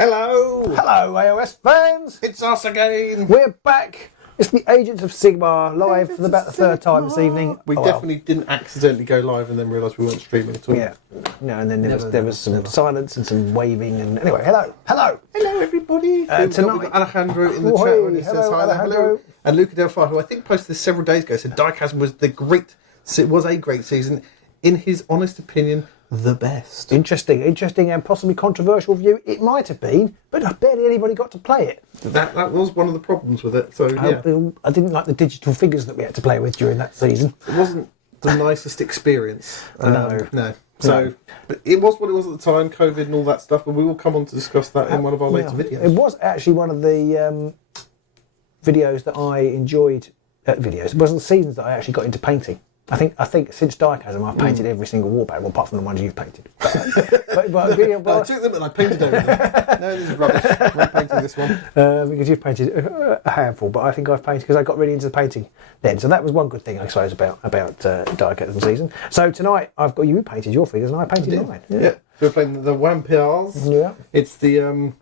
Hello! Hello, AOS fans! It's us again! We're back! It's the Agents of Sigmar live for about the third time this evening. We definitely didn't accidentally go live and then realise we weren't streaming at all. Yeah. No, and then there was some silence and some waving and anyway, hello! Hello everybody! We've got Alejandro in the chat already says hi there, hello. And Luca Del Far, who I think posted this several days ago, said Chasm was a great season. In his honest opinion, the best. Interesting and possibly controversial view. It might have been, but barely anybody got to play it. That was one of the problems with it. So yeah. I didn't like the digital figures that we had to play with during that season. It wasn't the nicest experience. No. So but it was what it was at the time, COVID and all that stuff, but we will come on to discuss that in one of our later videos. It was actually one of the videos that I enjoyed. It wasn't the seasons that I actually got into painting. I think since Chasm I've painted every single wallpaper apart from the ones you've painted. But I took them and I painted everything. No, this is rubbish. I'm not painting this one. Because you've painted a handful, but I think I've painted because I got really into the painting then. So that was one good thing I suppose about Chasm season. So tonight I've got you painted your figures and I painted mine. Yeah. So we're playing the Vampires. Yeah. It's the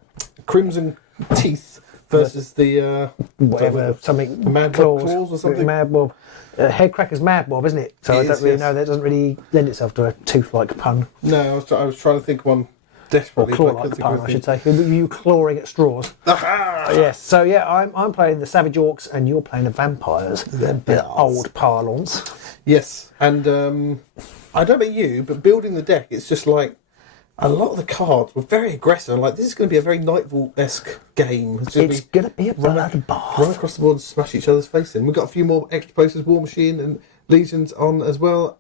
Crimson Teeth versus the whatever something Madmob claws or something. Madmob. Hedkrakkas Madmob, isn't it? So I don't really know. That doesn't really lend itself to a tooth-like pun. No, I was trying to think one desperately. Or claw-like pun, I should say. You clawing at straws. Aha! Yes. So yeah, I'm playing the Savage Orcs, and you're playing the Vampires. The old parlance. Yes, and I don't know about you, but building the deck, it's just like a lot of the cards were very aggressive. Like, this is going to be a very Nightfall-esque game. It's going to be a bloodbath. Run across the board and smash each other's face in. We've got a few more extra posters, War Machine and Legions on as well.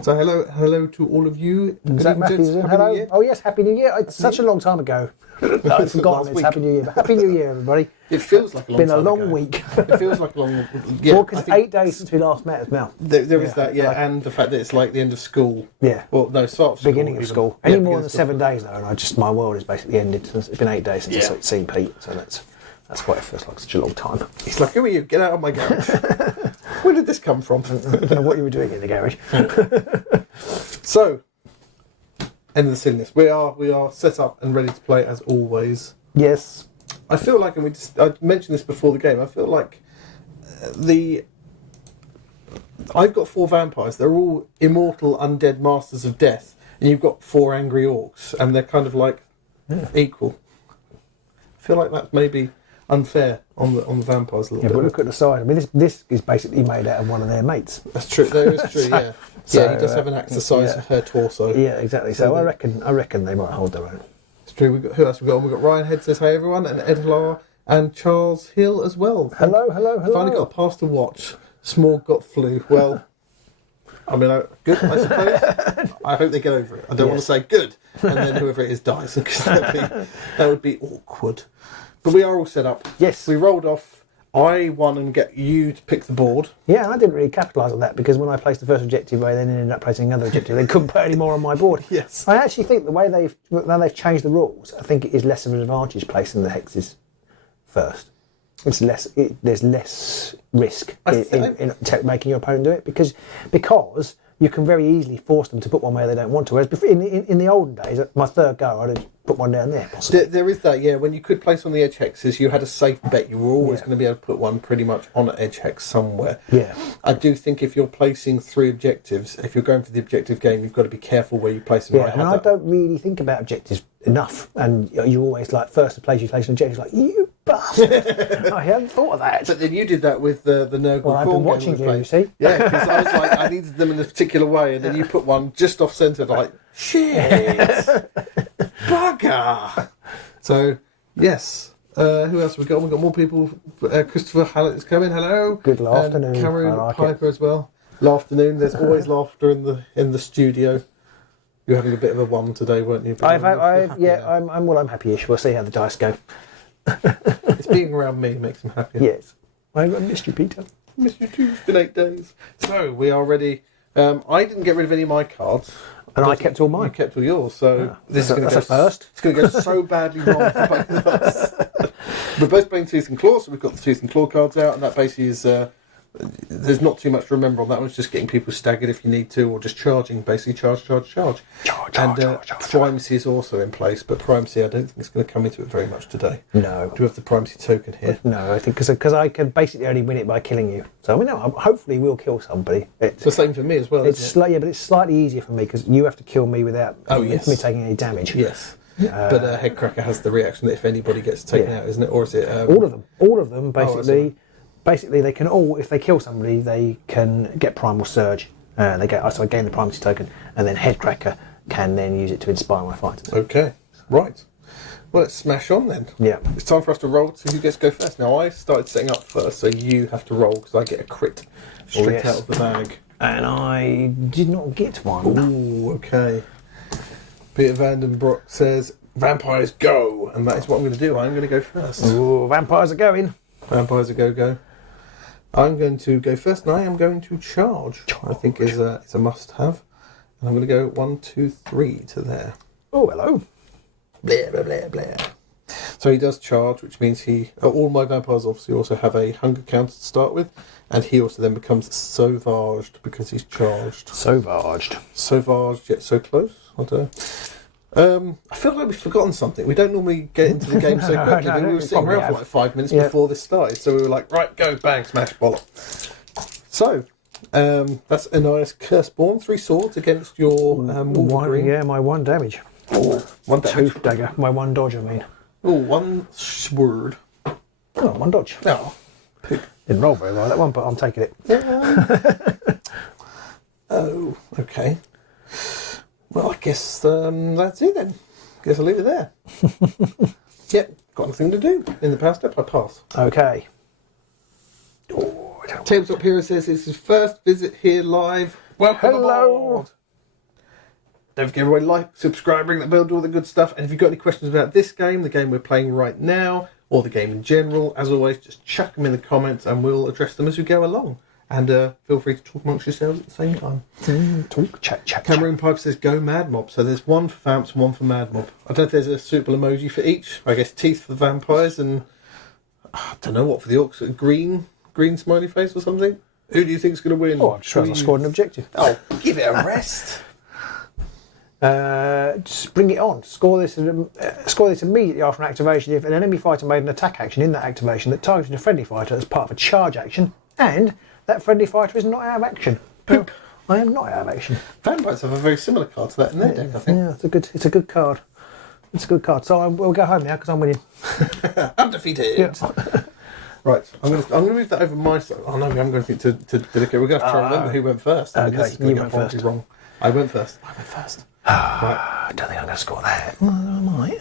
So hello to all of you. Zach Matthews, hello. Oh yes, Happy New Year. It's such a long time ago. I've forgotten it's Happy New Year. But Happy New Year, everybody. It feels like a long time It's been a long week. It feels like a long yeah. Well, because 8 days since we last met as well. There is that, yeah, and the fact that it's like the end of school. Yeah. Well, no, start of school. Beginning of school. Any more than 7 days though, and my world has basically ended. It's been 8 days since I've seen Pete, so that's why it feels like such a long time. He's like, who are you? Get out of my garage. Where did this come from? I don't know what you were doing in the garage. So, end of the silliness. We are set up and ready to play as always. Yes. I feel like, and I mentioned this before the game, I feel like I've got 4 vampires. They're all immortal, undead masters of death. And you've got 4 angry orcs. And they're kind of like equal. I feel like that's maybe unfair on the vampires a little bit. Yeah, but look at the side. I mean, this is basically made out of one of their mates. That's true. That is true. Yeah. So, he does have an axe the size of her torso. Yeah, exactly. So I reckon they might hold their own. It's true. Who else we got? We've got Ryan Head says hi everyone, and Ed Lar and Charles Hill as well. Hello. Finally got a pass to watch. Small got flu. Well, I mean, good. I suppose. I hope they get over it. I don't want to say good, and then whoever it is dies, because that would be awkward. But we are all set up. Yes. We rolled off. I won and get you to pick the board. Yeah, and I didn't really capitalise on that because when I placed the first objective, I then ended up placing another objective. They couldn't put any more on my board. Yes. I actually think the way they've changed the rules, I think it is less of an advantage placing the hexes first. It's less. There's less risk in making your opponent do it because you can very easily force them to put one where they don't want to. Whereas before, in the olden days, at my third go, I'd have put one down there. Possibly. There is that, yeah. When you could place on the edge hexes, you had a safe bet. You were always going to be able to put one pretty much on an edge hex somewhere. Yeah. I do think if you're placing 3 objectives, if you're going for the objective game, you've got to be careful where you place them. Yeah, and I don't really think about objectives enough. And you always like first to place you place an objective, like you bastard. I hadn't thought of that. But then you did that with the Nurgle. Well, I've been watching you see. Yeah, because I was like, I needed them in a particular way, and then you put one just off centre, like shit, bugger. So yes. Who else have we got? We've got more people. Christopher Hallett is coming. Hello. Good afternoon. Cameron Piper as well. Afternoon. There's always laughter in the studio. You're having a bit of a one today, weren't you? I'm happy-ish. We'll see how the dice go. It's being around me makes him happy. Yes. I missed you, Peter. Missed you too. It's been 8 days. So we are ready. I didn't get rid of any of my cards. And I kept all mine. You kept all yours. So this is going to go first. It's going to go so badly wrong for both of us. We're both playing Tooth and Claw, so we've got the Tooth and Claw cards out, and that basically is there's not too much to remember on that one. It's just getting people staggered if you need to, or just charging, basically charge. Primacy is also in place, but primacy I don't think it's going to come into it very much today. No. Do we have the primacy token here? No, I think because I can basically only win it by killing you. So I mean, no, hopefully we'll kill somebody. It's the same for me as well. Yeah, but it's slightly easier for me because you have to kill me without me taking any damage. Yes. But hedkrakka has the reaction that if anybody gets taken out, isn't it? Or is it all of them basically? Basically, they can all, if they kill somebody, they can get primal surge. So I gain the primacy token, and then hedkrakka can then use it to inspire my fighters. Okay, right. Well, let's smash on then. Yeah. It's time for us to roll to see who gets to go first. Now, I started setting up first, so you have to roll because I get a crit straight out of the bag. And I did not get one. Ooh, okay. Peter Vandenbroek says, vampires go, and that is what I'm going to do. I'm going to go first. Ooh, vampires are going. Vampires are go. I'm going to go first, and I am going to charge. I think is a must-have. And I'm going to go 1, 2, 3 to there. Oh, hello. Blah, blah, blah, blah. So he does charge, which means all my vampires obviously also have a hunger counter to start with, and he also then becomes sauvaged because he's charged. Sauvaged, yet so close. I don't know. I feel like we've forgotten something. We don't normally get into the game so quickly. We were sitting around for like 5 minutes before this started, so we were like, right, go, bang, smash, bollock. So, that's Anais Curseborn, 3 swords against your Wolverine. Yeah, my 1 damage. Oh, 1 damage. Tooth dagger. My 1 dodge, I mean. Oh, 1 sword. Oh, 1 dodge. Oh, poop. Didn't roll very well that one, but I'm taking it. Oh, okay. Well, I guess that's it then. Guess I'll leave it there. Yep, got nothing to do. In the power step, I pass. Okay. Tabletop Hero says it's his first visit here live. Welcome aboard. Don't forget everybody like, subscribe, ring that bell, do all the good stuff. And if you've got any questions about this game, the game we're playing right now, or the game in general, as always, just chuck them in the comments and we'll address them as we go along. And feel free to talk amongst yourselves at the same time. Talk, chat. Cameron Pipe says go Madmob. So there's 1 for Vamps and 1 for Madmob. I don't know if there's a suitable emoji for each. I guess teeth for the vampires and I don't know what for the orcs. A green smiley face or something. Who do you think's going to win? Oh, I'm sure I scored an objective. Oh, give it a rest. Just bring it on. Score this immediately after an activation if an enemy fighter made an attack action in that activation that targeted a friendly fighter as part of a charge action, and that friendly fighter is not out of action. Poop. I am not out of action. Vampires have a very similar card to that in their deck, I think. Yeah, it's a good card. So we'll go home now because I'm winning. I'm defeated. Yeah. Right, I'm going to move that over my side. Oh no, we haven't got anything to dedicate. We're going to have to remember who went first. Okay, you went first. Wrong. I went first. Right. I don't think I'm going to score that. Well, I might.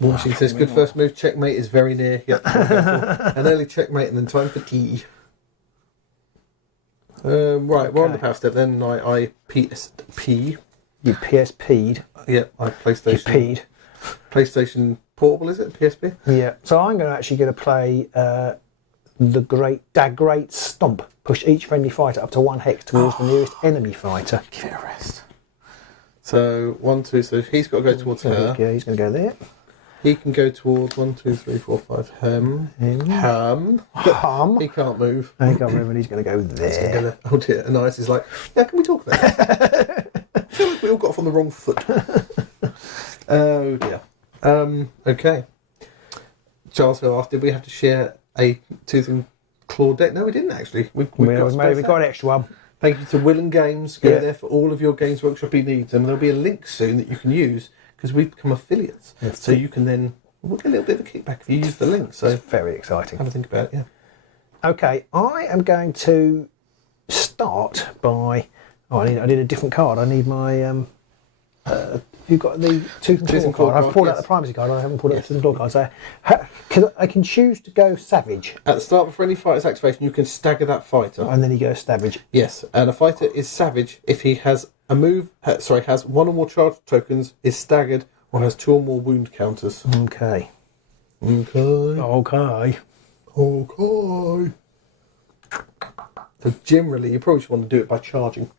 Washington says, good first move. Checkmate is very near. Yep. An early checkmate and then time for tea. Right, we're on the power step then. I PSP. You PSP'd. Yeah, I PlayStation. You peed. PlayStation Portable, is it? PSP? Yeah. So I'm actually going to play the Great Stomp. Push each friendly fighter up to 1 hex towards the nearest enemy fighter. Give it a rest. So 1, 2. So he's got to go towards her. Yeah, he's going to go there. He can go towards 1, 2, 3, 4, 5. Hum. He can't move. He can't move, and he's going to go there. Oh dear. And Ice is like, yeah, can we talk about it? I feel like we all got off on the wrong foot. Oh dear. Okay. Charles Hill asked, did we have to share a Tooth and Claw deck? No, we didn't actually. We got an extra one. Thank you to Will and Games. Go there for all of your Games Workshop needs, and there'll be a link soon that you can use because we've become affiliates. Yes. So you can then we'll get a little bit of a kickback if you use the link. So it's very exciting. Have a think about it. Yeah. Okay, I am going to start by. I need a different card. I need my. You've got the Tooth and Claw card. I've pulled out the primacy card. I haven't pulled out the Tooth and Claw card. So I can choose to go Savage. At the start of any fighter's activation, you can stagger that fighter. And then he goes Savage. Yes, and a fighter is Savage if he has a move. Has 1 or more charge tokens, is staggered, or has 2 or more wound counters. Okay. So generally, you probably just want to do it by charging.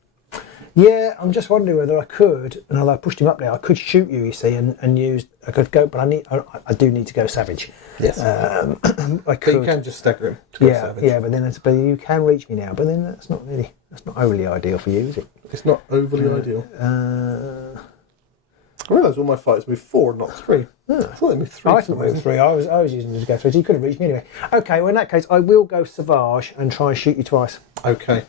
Yeah, I'm just wondering whether I could, and although I pushed him up there, I could shoot you see, and use. I could go, but I do need to go savage. Yes. I But could. you can just stagger him to go savage. Yeah, but you can reach me now. But then that's not overly ideal for you, is it? It's not overly ideal. I realise all my fighters move 4 and not 3. I thought they moved 3. I thought moved 3. I was using them to go 3, so you couldn't reach me anyway. Okay, well in that case, I will go savage and try and shoot you twice. Okay.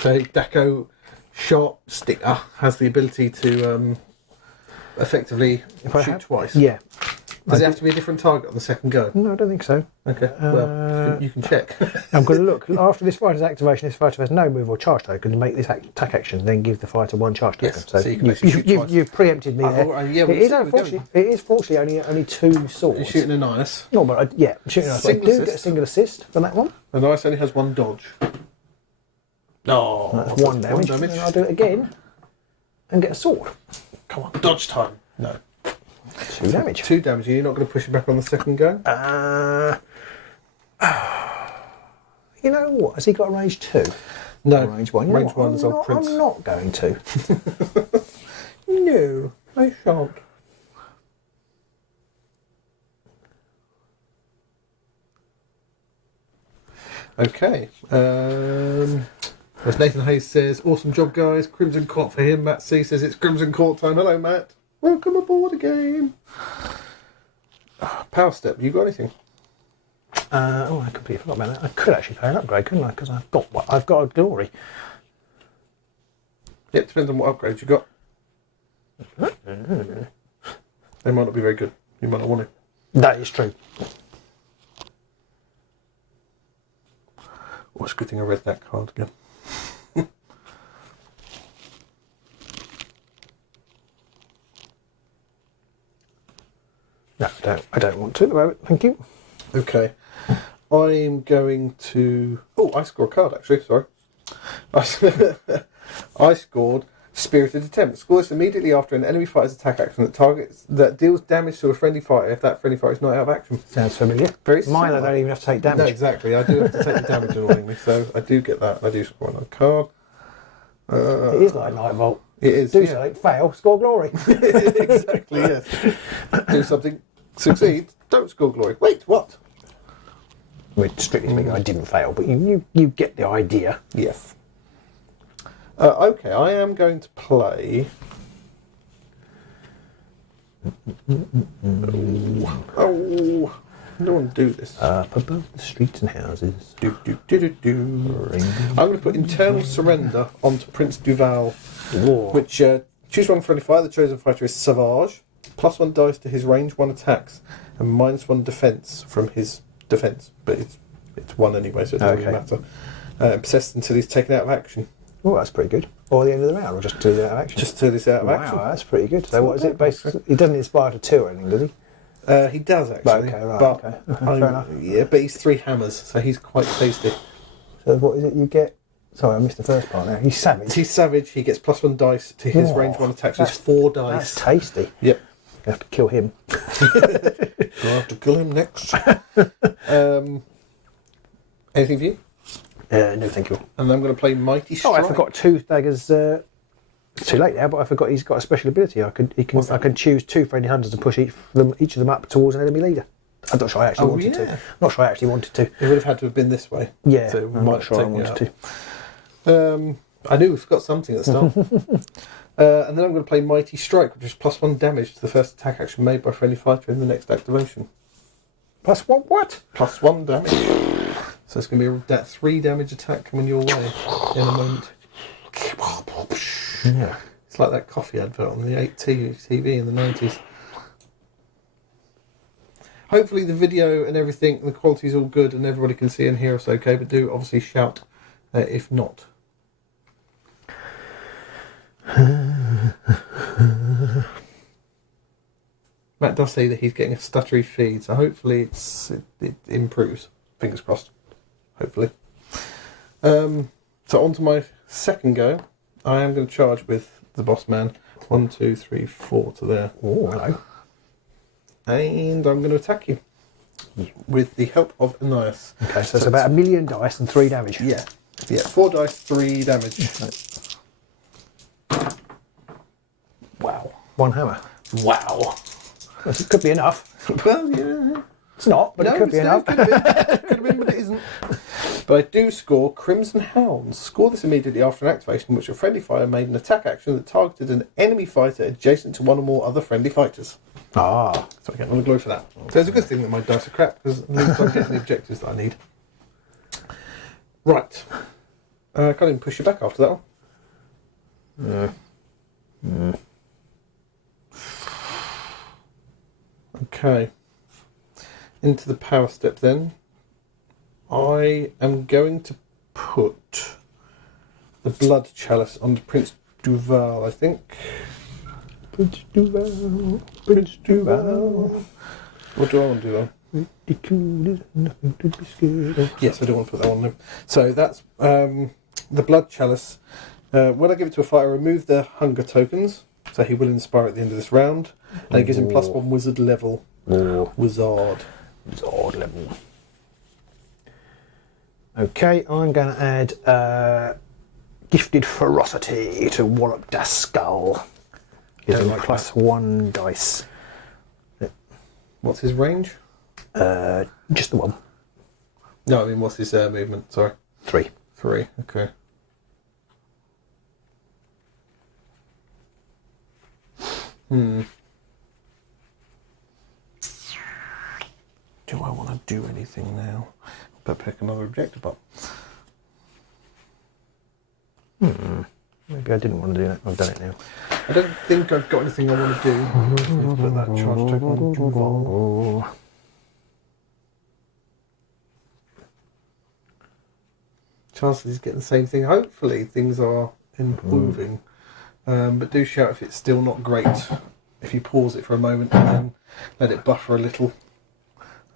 So Daco Sharp Sticker has the ability to effectively shoot twice. Yeah. Does it have to be a different target on the second go? No, I don't think so. Okay, well, you can check. I'm going to look. After this fighter's activation, this fighter has no move or charge token to make this attack action, then give the fighter 1 charge token. Yes, so you can actually shoot twice. You've preempted me there. Yeah, it is fortunately only 2 swords. You're shooting a Rynos. No, but I'm shooting a Rynos. I do get a single assist for that one. The Rynos only has 1 dodge. No, that's 1 damage. And then I'll do it again and get a sword. Come on, dodge time. No. 2 damage. 2 damage. You're not going to push it back on the second go? You know what? Has he got a range 2? No. Range 1. Range 1 is old Prince. I'm not going to. No, I shan't. Okay. As Nathan Hayes says, awesome job, guys. Crimson Court for him. Matt C says it's Crimson Court time. Hello, Matt. Welcome aboard again. Power Step, you got anything? I completely forgot about that. I could actually pay an upgrade, couldn't I? Because I've got a glory. Yeah, it depends on what upgrades you got. They might not be very good. You might not want it. That is true. Oh, it's a good thing I read that card again. No, I don't want to at the moment. Thank you. Okay. I'm going to... Oh, I scored a card, actually. Sorry. I scored Spirited Attempt. Score this immediately after an enemy fighter's attack action that deals damage to a friendly fighter if that friendly fighter is not out of action. Sounds familiar. Very Mine, similar. I don't even have to take damage. No, exactly. I do have to take the damage annoyingly, so I do get that. I do score another card. It is like Night Vault. It is. Do something, fail, score glory. Exactly, yes. Do something, succeed, don't score glory. Wait, what? Well, strictly speaking, I didn't fail, but you get the idea. Yes. Okay, I am going to play... Oh, I don't want to do this. Up above the streets and houses. I'm going to put Internal Surrender onto Prince Duvalle, which choose one friendly fighter. The chosen fighter is Savage. +1 dice to his range 1 attacks and -1 defense from his defense. But it's 1 anyway, so it doesn't really matter. Possessed until he's taken out of action. Oh, that's pretty good. Or the end of the round, or just until he's out of action? Just until he's out of action. Wow, that's pretty good. So what is it basically? He doesn't inspire to 2 or anything, does he? He does, actually. Okay. Fair enough. Yeah, but he's 3 hammers, so he's quite tasty. So what is it you get? Sorry, I missed the first part now. He's savage. He's savage. He gets +1 dice to his range 1 attacks. So it's 4 dice. That's tasty. Yep. You have to kill him. I'll have to kill him next. Anything for you? No, thank you. And I'm going to play Mighty Strike. Oh, I forgot 2 daggers. It's too late now, but I forgot he's got a special ability. I can choose 2 friendly hunters and push each of them up towards an enemy leader. I'm not sure I actually wanted to. Not sure I actually wanted to. It would have had to have been this way. Yeah, so I'm not sure I wanted to. I knew we forgot something at the start. And then I'm going to play Mighty Strike, which is +1 damage to the first attack action made by a friendly fighter in the next activation. +1 what? +1 damage. So it's going to be that 3 damage attack coming your way in a moment. Yeah. It's like that coffee advert on the 8TV in the 90s. Hopefully the video and everything, the quality's all good and everybody can see and hear us okay, but do obviously shout if not. Matt does say that he's getting a stuttery feed, so hopefully it improves. Fingers crossed. Hopefully. So on to my second go. I am going to charge with the boss man. 1, 2, 3, 4 to there. Oh, hello. And I'm going to attack you with the help of Anais. Okay, so it's about 1,000,000 dice and 3 damage. Yeah. 4 dice, 3 damage. 1 hammer. Wow. It could be enough. Well, yeah. It's not, but it could be enough. Could have been, but it isn't. But I do score Crimson Hounds. Score this immediately after an activation in which a friendly fighter made an attack action that targeted an enemy fighter adjacent to one or more other friendly fighters. Ah. So I get another glory for that. So it's a good thing that my dice are crap, because at least I'm getting the objectives that I need. Right. I can't even push you back after that one. Okay. Into the power step then. I am going to put the blood chalice onto Prince Duvalle, I think. Prince Duvalle, Prince Duvalle. What do I want to do though? Pretty cool, nothing to be scared of. Yes, I do want to put that on there. So that's the blood chalice. When I give it to a fighter, remove the hunger tokens. So he will inspire at the end of this round. And it gives him +1 wizard level. Wizard level. Okay, I'm going to add Gifted Ferocity to Wallop Daskull. Gives him +1 dice. What's his range? Just the one. No, I mean, what's his movement? Sorry. 3. 3, okay. Do I want to do anything now? Better pick another objective up. Maybe I didn't want to do that. I've done it now. I don't think I've got anything I want to do. Let's put that charge token on Duvalle. Chances he's getting the same thing. Hopefully things are improving. But do shout if it's still not great. If you pause it for a moment and then let it buffer a little.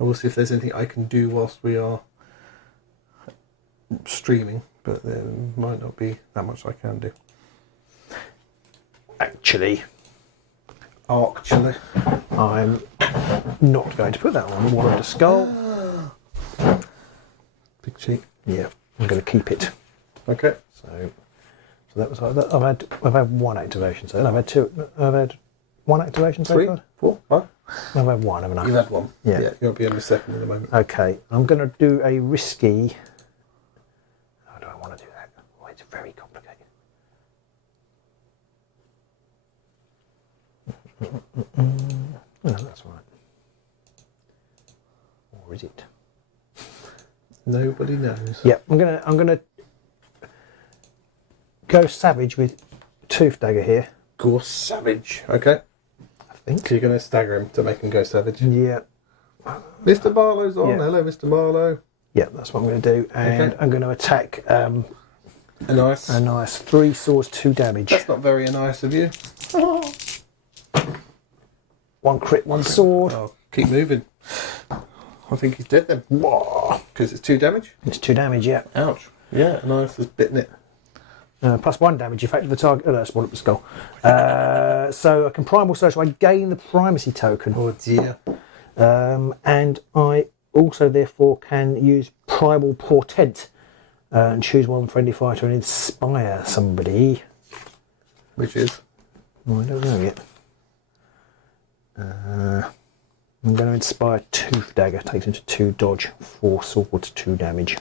I will see if there's anything I can do whilst we are streaming. But there might not be that much I can do. Actually, I'm not going to put that on Wallop Daskull. Big cheek. Yeah, I'm going to keep it. Okay. So that was I've had 1 activation. So I've had 2. I've had 1 activation so 3, far. 4, 5. I've had 1, haven't I? You've had 1. Yeah. You'll be on the second in a moment. Okay, I'm going to do a risky. How do I want to do that? Oh, it's very complicated. No, that's right. Or is it? Nobody knows. Yeah, I'm gonna go savage with Tooth Dagger here. Go savage. Okay. I think. So you're going to stagger him to make him go savage. Yeah. Mr. Barlow's on. Yeah. Hello, Mr. Barlow. Yeah, that's what I'm going to do, and I'm going to attack. A nice. 3 swords, 2 damage. That's not very nice of you. 1 crit, 1 sword. Oh, keep moving. I think he's dead then. Because it's 2 damage. It's 2 damage. Yeah. Ouch. Yeah, nice. Has bitten it. +1 damage. In fact, the target. Oh, that's Wallop Daskull. So I can primal search. So I gain the primacy token. Oh dear. And I also therefore can use primal portent and choose 1 friendly fighter and inspire somebody. Which is? Oh, I don't know yet. I'm going to inspire Tooth Dagger. Takes into 2 dodge, 4 swords, 2 damage.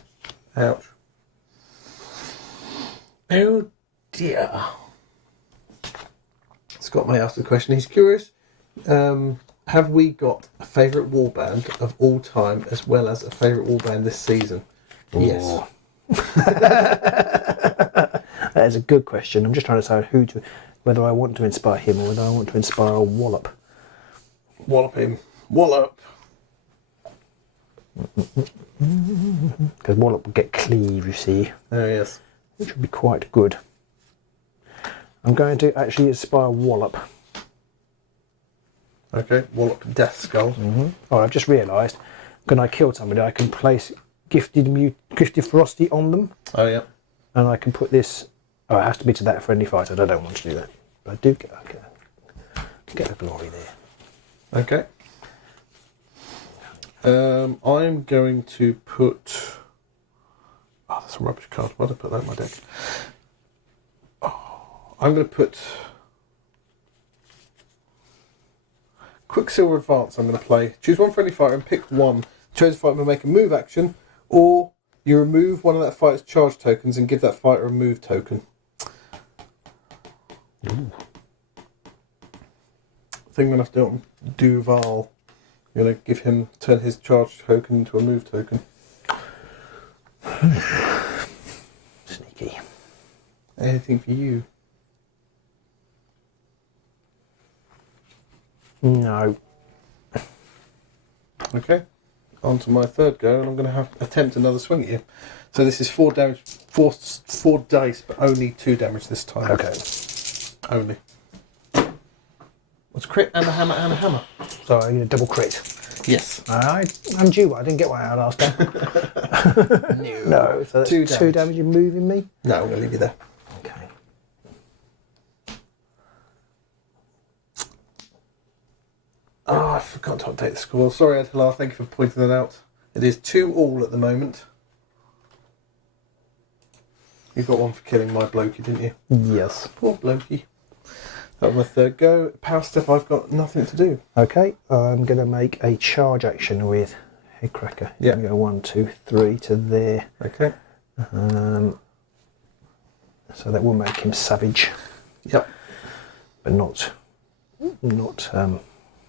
Ouch. Oh dear. Scott may ask the question. He's curious. Have we got a favourite warband of all time as well as a favourite warband this season? Yes. That is a good question. I'm just trying to decide whether I want to inspire him or whether I want to inspire a Wallop. Wallop him. Wallop. Because Wallop will get cleave, you see. Oh yes. Which would be quite good. I'm going to actually inspire Wallop. Okay, Wallop Daskull. Oh, I've just realised, when I kill somebody, I can place gifted ferocity on them. Oh yeah. And I can put this. Oh, it has to be to that friendly fighter. I don't want to do that, but I do get a glory there. Okay. I'm going to put. Oh, that's a rubbish card. Why did I put that in my deck? Oh, I'm going to put Quicksilver Advance I'm going to play. Choose one friendly fighter and pick one. Chosen fighter will make a move action, or you remove one of that fighter's charge tokens and give that fighter a move token. Ooh. I think I'm going to have to do it on Duvalle. I'm going to turn his charge token into a move token. Sneaky. Anything for you? No. Okay. On to my third go, and I'm going to have to attempt another swing at you. So this is 4 damage, four dice, but only 2 damage this time. Okay. Only. What's crit and a hammer and a hammer? So I'm going to double crit. Yes. I'm due. I didn't get one out last time. No. So that's 2 damage. You're moving me. No, I'm going to leave you there. Okay. Oh, I forgot to update the score. Sorry, Atalar, thank you for pointing that out. It is 2-2 at the moment. You got one for killing my blokey, didn't you? Yes. Poor blokey. That was my third go. Power step, I've got nothing to do. Okay, I'm going to make a charge action with hedkrakkas. Yeah. I'm going to go 1, 2, 3 to there. Okay. So that will make him savage. Yep. But not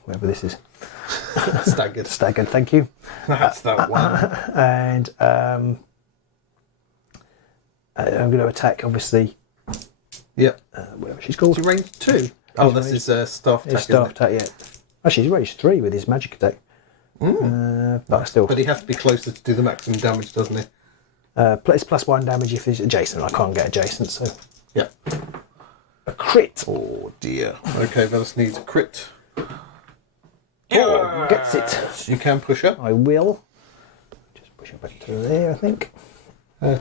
whatever this is. Staggered. Staggered, thank you. That's that one. And I'm going to attack, obviously. Yep. Whatever she's called. Is he range 2? Oh, that's his staff attack. His staff attack, yeah. Actually, he's range 3 with his magic attack. But still. But he has to be closer to do the maximum damage, doesn't he? It's +1 damage if he's adjacent. I can't get adjacent, so. Yeah. A crit. Oh dear. Okay, Velas needs a crit. Oh, gets it. You can push up. I will. Just push it back to there, I think.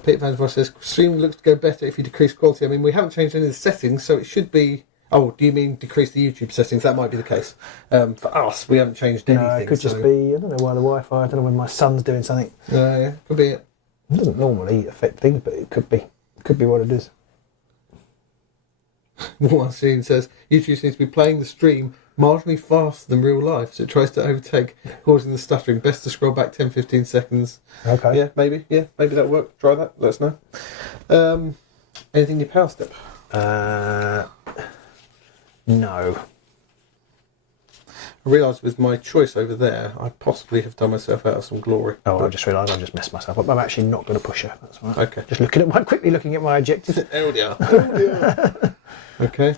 Pete Van Voss says, stream looks to go better if you decrease quality. I mean, we haven't changed any of the settings, so it should be... Oh, do you mean decrease the YouTube settings? That might be the case. For us, we haven't changed anything. No, it could just be, I don't know why the Wi-Fi, I don't know when my son's doing something. Yeah, could be it. It doesn't normally affect things, but it could be. Could be what it is. One scene says, YouTube seems to be playing the stream marginally faster than real life, so it tries to overtake, causing the stuttering. Best to scroll back 10-15 seconds. Okay. Yeah, maybe that'll work. Try that, let us know. Anything in your power step? No. I realised with my choice over there, I possibly have done myself out of some glory. Oh, I just realised I just messed myself up. I'm actually not going to push her. That's all right. Okay. Just quickly looking at my objectives. Oh dear. Oh dear. Okay.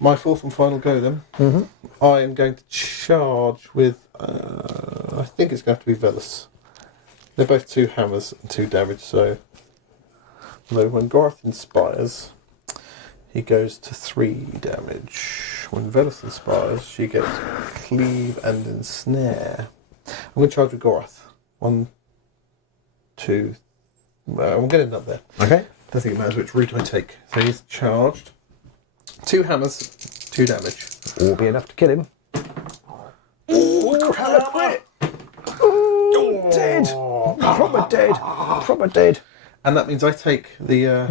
My fourth and final go then. Mm-hmm. I am going to charge with, I think it's going to have to be Velas. They're both 2 hammers and 2 damage, so... Although when Gorath inspires, he goes to 3 damage. When Velas inspires, she gets cleave and ensnare. I'm going to charge with Gorath. 1, 2... I'm getting up there. Okay. I don't think it matters which route I take. So he's charged. 2 hammers, 2 damage. Will be enough to kill him. Oh, hammer crit! Oh, dead! Proper dead. Proper dead. And that means I take the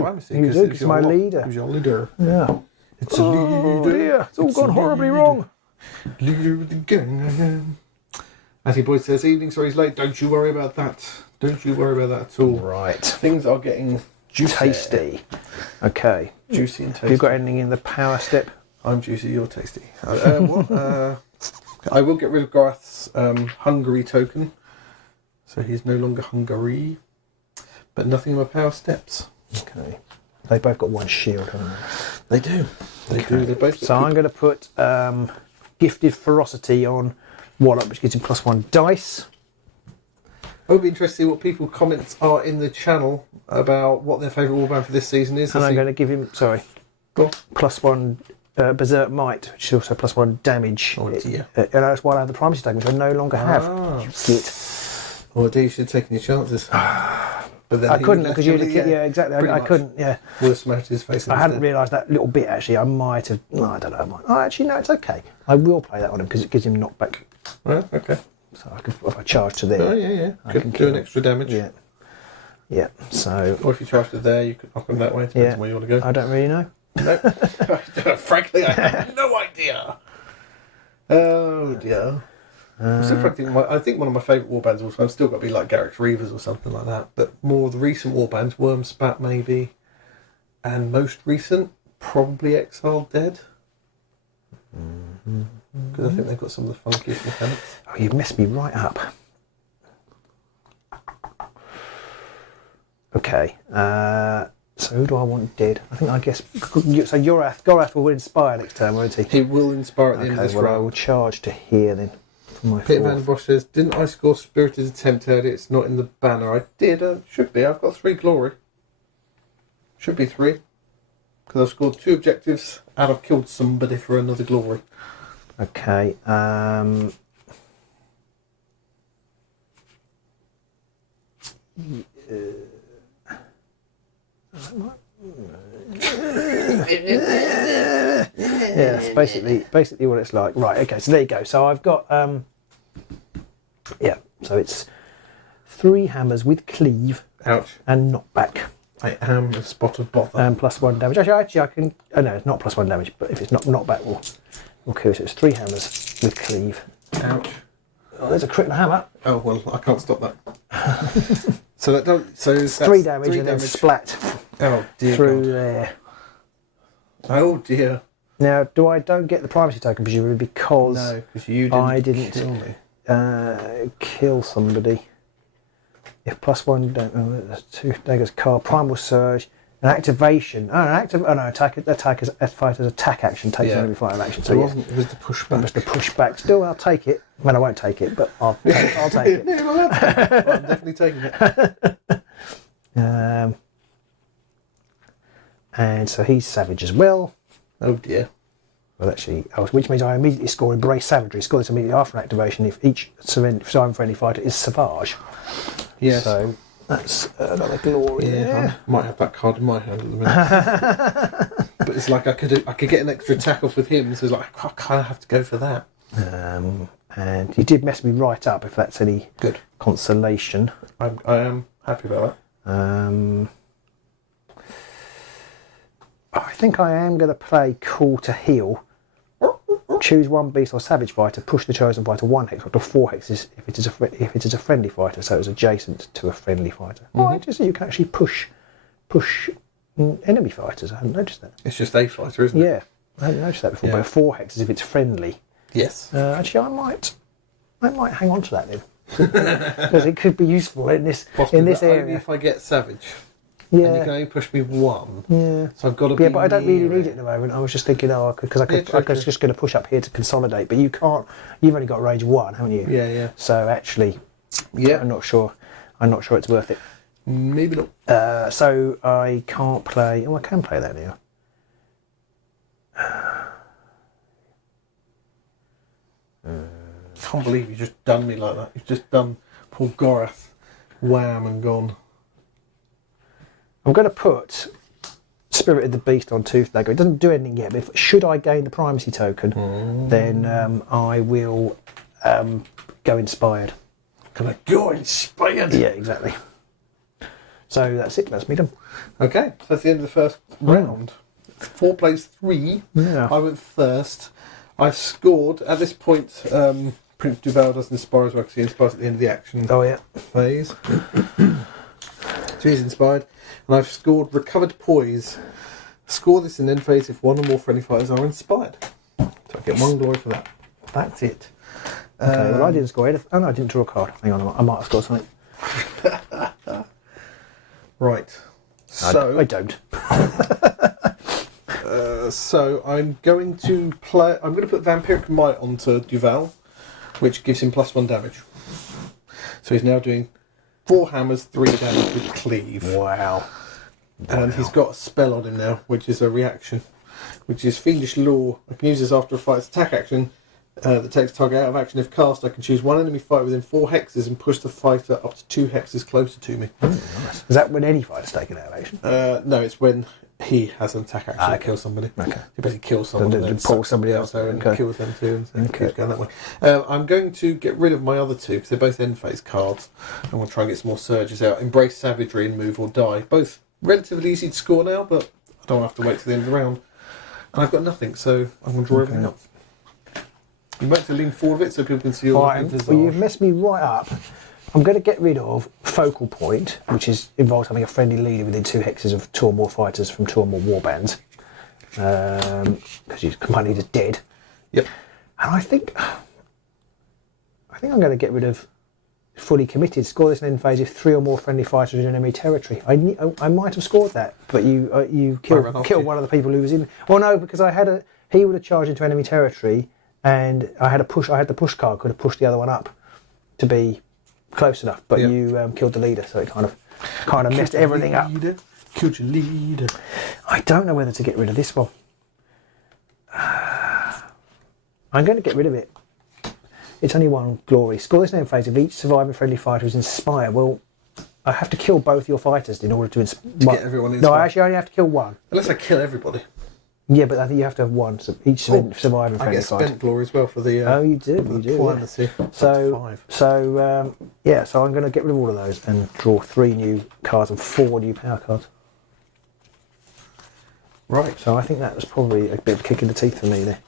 primacy. You do, because my leader. Who's your leader? Yeah. It's a leader. Dear. It's all gone horribly wrong. Leader of the gang. Atty Boy says, evening, sorry he's late. Don't you worry about that. Don't you worry about that at all. Right. Things are getting juicy. Tasty. Okay. Juicy and tasty. Have you got anything in the power step? I'm juicy, you're tasty. What? I will get rid of Garth's Hungary token. So he's no longer Hungary. But nothing in my power steps. Okay. They both got 1 shield, haven't they? They do. They do. They both. So I'm going to put Gifted Ferocity on Wallop, which gives him +1 dice. I would be interested to see what people's comments are in the channel about what their favourite warband for this season is. And I'm going to give him, +1 Berserk Might, which is also +1 damage. Oh dear. And that's why I have the primacy tag, which I no longer have. You git. Oh dear, you should have taken your chances. But then I couldn't, because you yeah, exactly. I couldn't, yeah. Would have smashed his face. I hadn't realised that little bit, actually. I might have, no, I don't know. Oh, actually, no, it's okay. I will play that on him, because it gives him knockback. Right, okay. So I could, if I charge to there. Oh, yeah. Could do an extra damage. Yeah. Yeah, so... Or if you charge to there, you could knock him that way. Depends on where you want to go. I don't really know. No. Frankly, I have no idea. Oh dear. I think one of my favourite warbands also, I've still got to be like Garrick's Reavers or something like that. But more of the recent warbands, Wormspat maybe, and most recent, probably Exiled Dead. Because I think they've got some of the funkiest mechanics. Oh, you messed me right up. Okay. So who do I want dead? I guess. So Gorath will inspire next turn, won't he? He will inspire at the end of this round. I will charge to here then. Peter Van Bosch says, didn't I score Spirited Attempt earlier? It's not in the banner. I did. Should be. I've got 3 glory. Should be 3. Because I've scored 2 objectives and I've killed somebody for another glory. Okay. Yeah, that's basically what it's like. Right, okay, so there you go. So I've got so it's 3 hammers with cleave. Ouch. And knockback. I am a spot of bother. And +1 damage. Actually I can no, it's not +1 damage, but if it's not knockback we'll kill. So it's 3 hammers with cleave. Ouch. Oh, there's a crit and a hammer. Oh well, I can't stop that. So that don't. So it's 3 damage and then splat. Oh dear. Through God. there. Oh dear. Now, don't get the primacy token presumably because no, because you didn't kill me. Kill somebody. If +1, there's 2 daggers. Card primal surge, an activation. Attack as fighter's attack action takes enemy fighter action. So it was the pushback. It was the pushback. Still, I'll take it. Well, I won't take it, but I'll take it. Well, I'm definitely taking it. And so he's savage as well. Oh dear. Well, actually, which means I immediately score Embrace Savagery. Score this immediately after activation if each surviving friendly fighter is Savage. Yes. So that's another glory. Yeah, I might have that card in my hand at the minute. But it's like I could get an extra attack off with him, so it's like I kind of have to go for that. And you did mess me right up, if that's any good consolation. I am happy about that. I think I am going to play Call to Heal. Choose 1 beast or savage fighter. Push the chosen fighter 1 hex up to 4 hexes if it is a friendly fighter, so it's adjacent to a friendly fighter. Oh, just so you can actually push enemy fighters. I hadn't noticed that. It's just a fighter, isn't it? Yeah, I hadn't noticed that before. But 4 hexes if it's friendly. Yes. Actually, I might hang on to that then, because it could be useful in this Possibly, area. Only if I get savage. Yeah. And you can only push me 1. Yeah. So I've got to be. Yeah, but I don't really need it at the moment. I was just thinking, because I was just going to push up here to consolidate, but you can't. You've only got range 1, haven't you? Yeah, yeah. So actually, I'm not sure it's worth it. Maybe not. So I can't play. Oh, I can play that now. Can't believe you just done me like that. You've just done poor Gorath. Wham and gone. I'm going to put Spirited the Beast on Tooth Dagger. It doesn't do anything yet, but should I gain the primacy token, then I will go Inspired. Can I go Inspired? Yeah, exactly. So that's it. That's me done. Okay, so that's the end of the first round. 4 plays 3. Yeah. I went first. I've scored, at this point, Prince Duvalle doesn't inspire as well because he inspires at the end of the action phase. So he's inspired. And I've scored Recovered Poise. Score this in end phase if 1 or more friendly fighters are inspired. So I get 1 glory for that. That's it. Okay, well, I didn't score anything. Oh no, I didn't draw a card. Hang on, I might have scored something. Right. So I don't. So I'm going to play. I'm going to put Vampiric Might onto Duvalle, which gives him +1 damage. So he's now doing 4 hammers, 3 damage with cleave. Wow. And he's got a spell on him now, which is a reaction, which is Fiendish Law. I can use this after a fighter's attack action that takes target out of action. If cast, I can choose 1 enemy fighter within 4 hexes and push the fighter up to 2 hexes closer to me. Nice. Is that when any fighter's taken out of action? No, it's when he has an attack action to kill somebody. Okay. He basically kills someone and then pull sucks somebody else and kills them too. And Okay. keeps going that way. I'm going to get rid of my other 2 because they're both end phase cards. I'm going to try and get some more surges out. Embrace Savagery and Move or Die. Both relatively easy to score now, but I don't have to wait till the end of the round. And I've got nothing, so I'm going to draw everything up. You might have to lean forward a bit so people can see your Right, visage. well, you've messed me right up. I'm going to get rid of Focal Point, which involves having a friendly leader within 2 hexes of 2 or more fighters from 2 or more warbands. Because your company is dead. Yep. And I think I'm going to get rid of Fully Committed. Score this in end phase if 3 or more friendly fighters in enemy territory. I might have scored that, but you killed one of the people who was in. Well, no, because he would have charged into enemy territory, and I had the push card, could have pushed the other one up to be close enough, but you killed the leader, so it kind of messed everything up. Killed your leader. I don't know whether to get rid of this one. I'm going to get rid of it. It's only 1 glory. Score this in end phase if each surviving friendly fighter is inspired. Well, I have to kill both your fighters in order to get everyone inspired. No, I actually only have to kill 1. Unless I kill everybody. Yeah, but I think you have to have 1. So each surviving friendly fighter. I get spent glory as well for the. Oh, you do. You do. Diplomacy. Yeah. So I'm going to get rid of all of those and draw 3 new cards and 4 new power cards. Right. So I think that was probably a bit of a kick in the teeth for me there.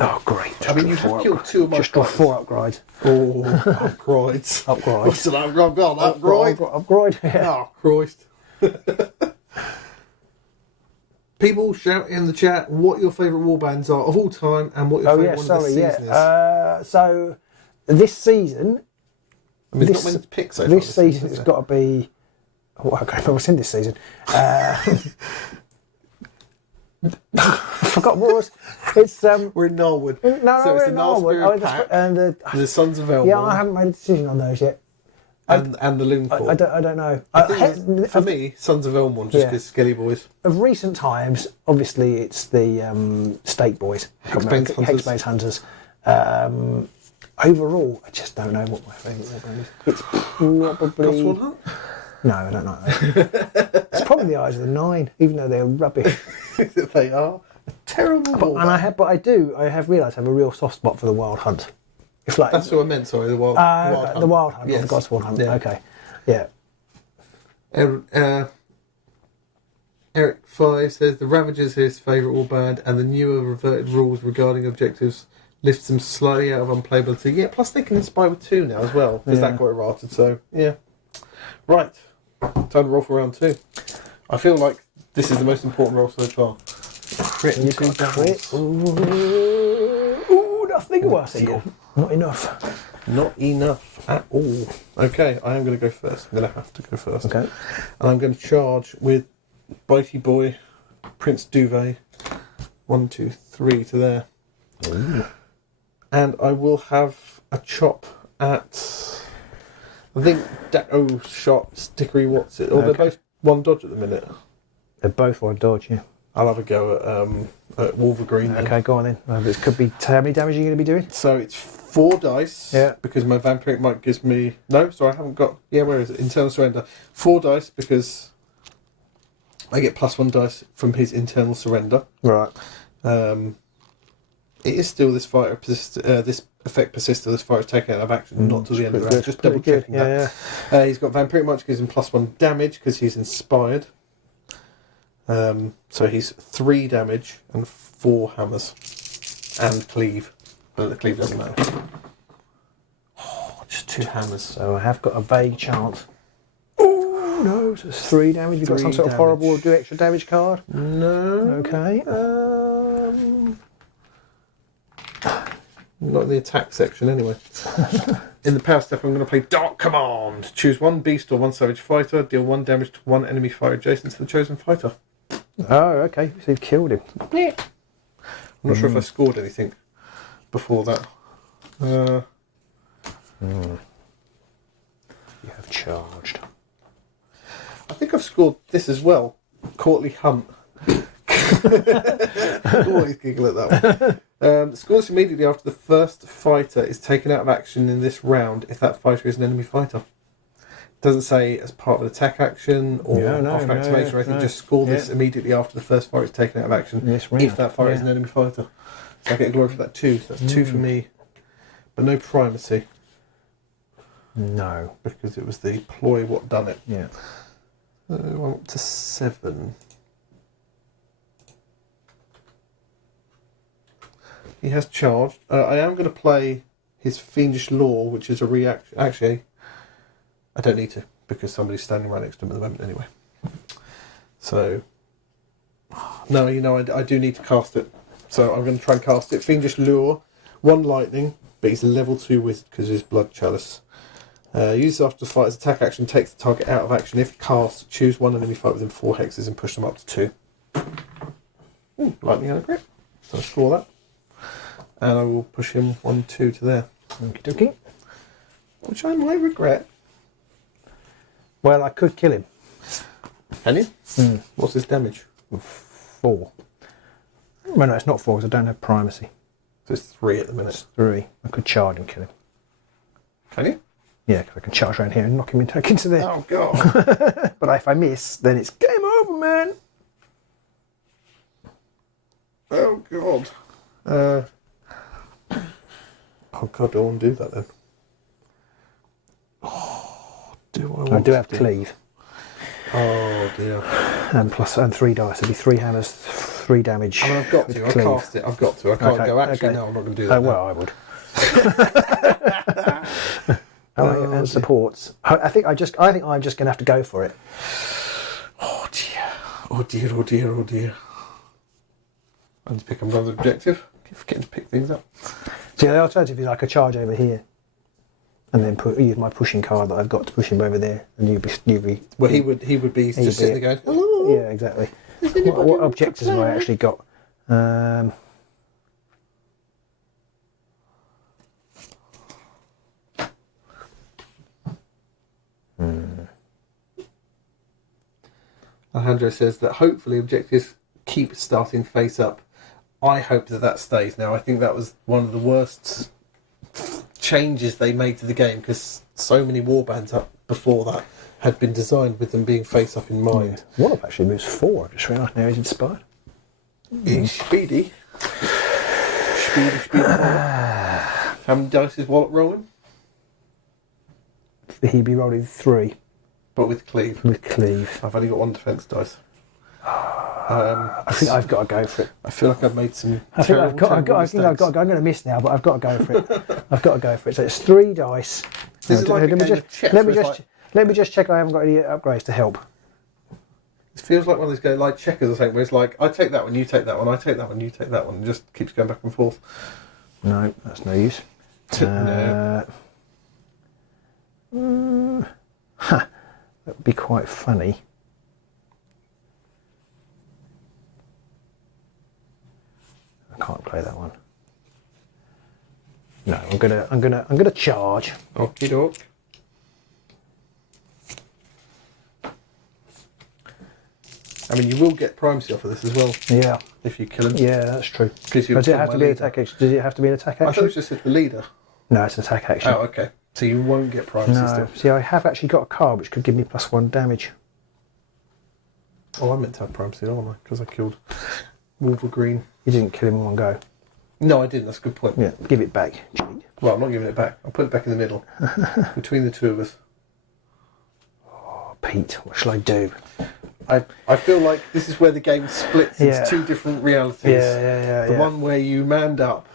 Oh, great. I mean, you have killed 2 of my just draw 4 upgrades. Oh, upgrades. Upgrades. What's an upgrade? Upgrade. Yeah. Oh, Christ. People shout in the chat what your favourite warbands are of all time and what your favourite one of this season is. So this season... I mean, it's not meant to pick so far. This season it's got to be... Oh, I can't remember what's in this season. I forgot what it was. It's we're in Gnarlwood. No, we're in Gnarlwood. And the Sons of Elmore. Yeah, I haven't made a decision on those yet. And the Loon Corps. I don't know. For me, Sons of Elmore, just because Skelly Boys. Of recent times, obviously, it's the Stake Boys, Hexbane Hunters. Overall, I just don't know what my favourite warband is. It's probably Gospel Hunt? No, I don't know. It's probably the Eyes of the Nine, even though they're rubbish. They are terrible. And I have realised I have a real soft spot for the Wild Hunt. It's like that's what I meant. Sorry, the Wild Hunt. The Wild Hunt, yes. The Gospel Hunt. Yeah. Okay, yeah. Eric 5 says the Ravagers are his favourite warband, and the newer reverted rules regarding objectives lifts them slightly out of unplayability. Yeah, plus they can inspire with 2 now as well, because that got errated. So yeah, right. Time to roll for round 2. I feel like this is the most important roll so far. Crit and 2 damage. Ooh, nothing worse. Not enough. Not enough at all. Okay, I am going to go first. I'm going to have to go first. Okay. And I'm going to charge with Bitey Boy, Prince Duvalle. 1, 2, 3 to there. Ooh. And I will have a chop at... I think shot, Stickery, what's it? Or they're both 1 dodge at the minute. They're both 1 dodge, yeah. I'll have a go at Wolverine. Okay, go on then. It could be... How many damage are you going to be doing? So it's 4 dice. Yeah. Because my Vampiric Might gives me... No, sorry, I haven't got... Yeah, where is it? Internal Surrender. 4 dice because I get +1 dice from his Internal Surrender. Right. It is still this fighter this effect persists till this fighter is taken out of action, not till the end of the round. Just double checking that. Yeah. He's got Vampiric Might, which gives him +1 damage because he's inspired. So he's 3 damage and 4 hammers and cleave, but the cleave doesn't matter. Oh, just 2 hammers. So I have got a vague chance. Oh no! So it's 3 damage. You've got some sort of horrible do extra damage card. No. Okay. Not in the attack section, anyway. In the power step, I'm going to play Dark Command. Choose 1 beast or 1 savage fighter. Deal 1 damage to 1 enemy fighter adjacent to the chosen fighter. Oh, okay. So you've killed him. Yeah. I'm not sure if I scored anything before that. You have charged. I think I've scored this as well. Courtly Hunt. Always giggle at that one. Scores immediately after the first fighter is taken out of action in this round if that fighter is an enemy fighter. It doesn't say as part of an attack action or after activation or anything. Just score this immediately after the first fighter is taken out of action if that fighter is an enemy fighter. So I get a glory for that 2. So that's 2 for me, but no primacy. No, because it was the ploy what done it. Yeah. I'm up to 7. He has charged. I am going to play his Fiendish Law, which is a reaction. Actually, I don't need to, because somebody's standing right next to him at the moment anyway. So, no, I do need to cast it. So I'm going to try and cast it. Fiendish Lure, 1 lightning, but he's a level 2 wizard because of his Blood Chalice. Uses after the fight as attack action, takes the target out of action. If cast, choose one enemy fight within 4 hexes and push them up to 2. Ooh, lightning and a crit. So I'll score that. And I will push him 1, 2 to there. Okie dokie. Which I might regret. Well, I could kill him. Can you? What's his damage? 4. Well, no, it's not 4 because I don't have primacy. So it's 3 at the minute. It's 3. I could charge and kill him. Can you? Yeah, because I can charge around here and knock him into there. Oh, God. But if I miss, then it's game over, man. Oh, God. Oh, God, I don't want to do that then. Oh, I do have cleave. Oh, dear. And 3 dice. It'd be 3 hammers, 3 damage. I mean, I've got to. I'll cast it. I've got to. I can't go, actually, no, I'm not going to do that. Well, I would. And supports. I think I'm just going to have to go for it. Oh, dear. Oh, dear, oh, dear, oh, dear. I need to pick another objective. I keep forgetting to pick things up. So the alternative is I could charge over here, and then use my pushing card that I've got to push him over there, and you'd be. Well, he would be just sitting there going, hello. Yeah, exactly. What objectives have I actually got? Alejandro says that hopefully objectives keep starting face up. I hope that stays now. I think that was one of the worst changes they made to the game, because so many warbands up before that had been designed with them being face up in mind. One of actually moves 4. I just realised now he's inspired. He's speedy. Speedy. How many dice is Wallop rolling? He'd be rolling 3. But with cleave. With cleave. I've only got 1 defence dice. I think I've got to go for it. I feel like I've made some. I think I've got to go. I'm going to miss now, but I've got to go for it. I've got to go for it. So it's 3 dice. This is like a game of chess. Let me just check I haven't got any upgrades to help. It feels like one of those games like checkers or something, where it's like, I take that one, you take that one, I take that one, you take that one, and just keeps going back and forth. No, that's no use. No. That would be quite funny. I can't play that one. No, I'm gonna charge. Okie doke. I mean, you will get primacy off of this as well. Yeah. If you kill him. Yeah, that's true. Does it have to be an attack action? Does it have to be an attack action? I thought it was just the leader. No, it's an attack action. Oh, okay. So you won't get primacy No. still. See, I have actually got a card which could give me +1 damage. Oh, I meant to have primacy, don't I? Because I killed Wolverine. You didn't kill him in one go. No, I didn't. That's a good point. Yeah, give it back. Cheat. Well, I'm not giving it back. I'll put it back in the middle. Between the two of us. Oh, Pete, what shall I do? I feel like this is where the game splits into 2 different realities. Yeah. The one where you manned up.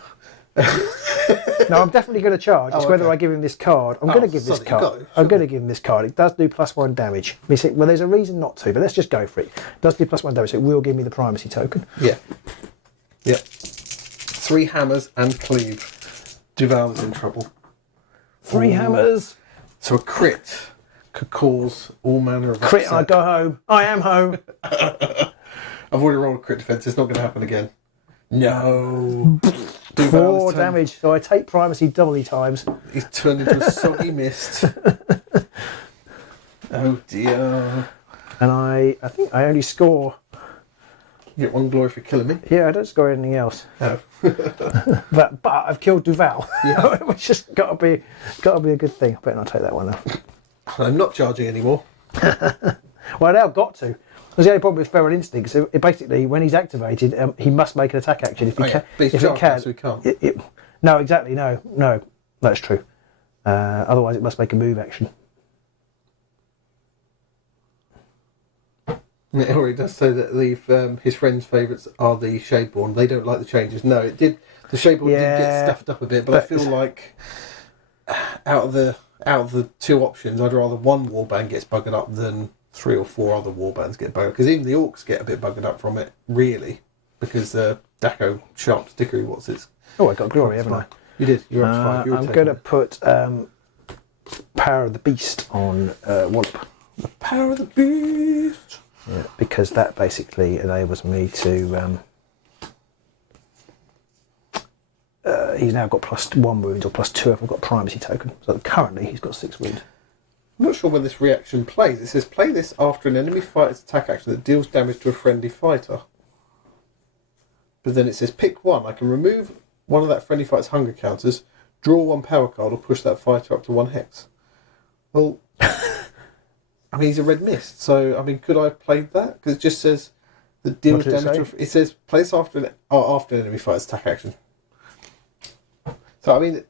No, I'm definitely going to charge. It's whether I give him this card. I'm going to give this card. I'm going to give him this card. It does do +1 damage. Well, there's a reason not to, but let's just go for it. It does do +1 damage, so it will give me the primacy token. Yeah. Yep. 3 hammers and cleave. Duvalle's in trouble. 3 hammers. So a crit could cause all manner of Crit, upset. I go home. I am home. I've already rolled a crit defense. It's not going to happen again. No. 4 damage. So I take primacy doubly times. He's turned into a soggy mist. Oh dear. And I think I only score. You get 1 glory for killing me. Yeah, I don't score anything else. No. But I've killed Duvalle. Yeah. Which just got to be a good thing. I better not take that one though. I'm not charging anymore. Well, now I've got to. Because the only problem with Feral Instinct is basically when he's activated, he must make an attack action. If he can, but he's charged, so he can't. No, exactly. No, that's true. Otherwise, it must make a move action. It already does say that his friends' favourites are the Shadeborn. They don't like the changes. No, it did. The Shadeborn did get stuffed up a bit, but I feel like out of the two options, I'd rather one warband gets buggered up than 3 or 4 other warbands get buggered. Because even the Orcs get a bit buggered up from it, really, because Daco Sharp Stickery, what's its? Oh, I got glory, haven't I? You did. You're up to 5. I'm going to put Power of the Beast on Wallop. The Power of the Beast. Yeah, because that basically enables me to. He's now got +1 wounds or +2 if I've got primacy token. So currently he's got 6 wounds. I'm not sure when this reaction plays. It says play this after an enemy fighter's attack action that deals damage to a friendly fighter. But then it says pick one. I can remove one of that friendly fighter's hunger counters, draw 1 power card, or push that fighter up to 1 hex. Well, I mean, he's a red mist, so I mean, could I have played that? Because it just says that deals damage. It says play this after an enemy fighter's attack action. So I mean,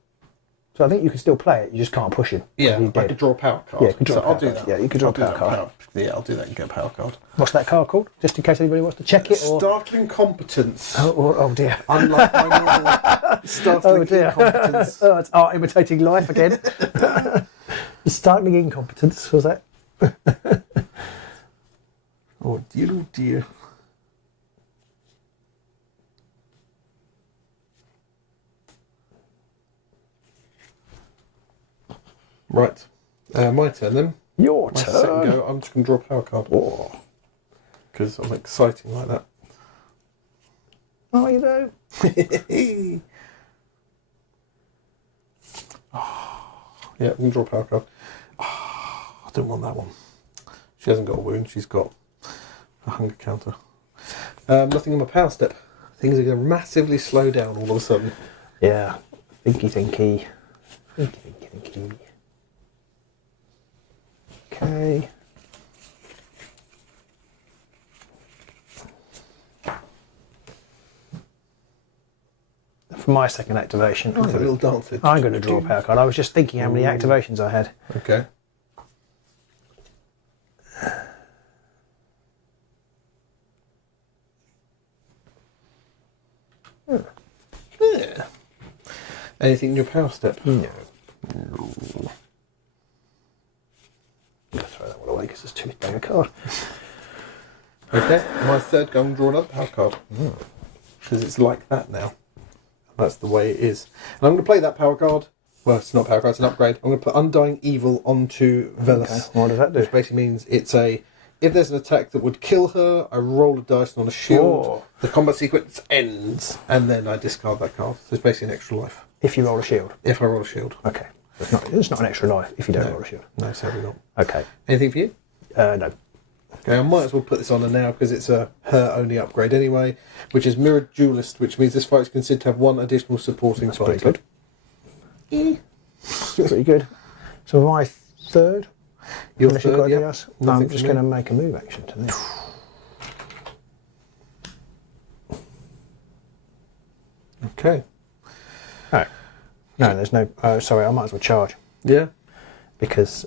so I think you can still play it. You just can't push him. Yeah, I could draw a power card. Yeah, you could draw a power I'll do card. that. Yeah, you could draw a power card. Yeah, I'll do that and get a power card. What's that card called? Just in case anybody wants to check it. Or... Startling Competence. Oh dear. Unlike my normal Startling Incompetence. Oh, it's art imitating life again. Startling Incompetence, was that? Oh dear. Right. My turn then. Your My turn. second go, I'm just going to draw a power card. Oh. Because I'm exciting like that. Oh, you know. Yeah, I'm going to draw a power card. I don't want that one. She hasn't got a wound, she's got a hunger counter. Nothing on my power step. Things are going to massively slow down all of a sudden. Yeah. Thinky. Okay. For my second activation, Oh, a little dancer. I'm going to draw a power card. I was just thinking how many activations I had. Okay. Yeah. Anything in your power step? No. I'm going to throw that one away because it's too big a card. Okay, my third go, I'm draw another power card. Because it's like that now. That's the way it is. And I'm going to play that power card. Well, it's not a power card, it's an upgrade. I'm going to put Undying Evil onto Velas. Okay. What does that do? Which basically means it's a... If there's an attack that would kill her, I roll a dice on a shield. Oh. The combat sequence ends. And then I discard that card. So it's basically an extra life. If you roll a shield. If I roll a shield. Okay. It's not an extra life if you don't roll a shield. No, sadly not. Okay. Anything for you? No. Okay, I might as well put this on her now because it's a her-only upgrade anyway, which is Mirrored Duelist, which means this fight is considered to have 1 additional supporting fighter. Pretty good. Pretty good. So my third. Your third, yeah. I'm just going to make a move action to this. Okay. Oh. No, there's no... sorry, I might as well charge. Yeah. Because...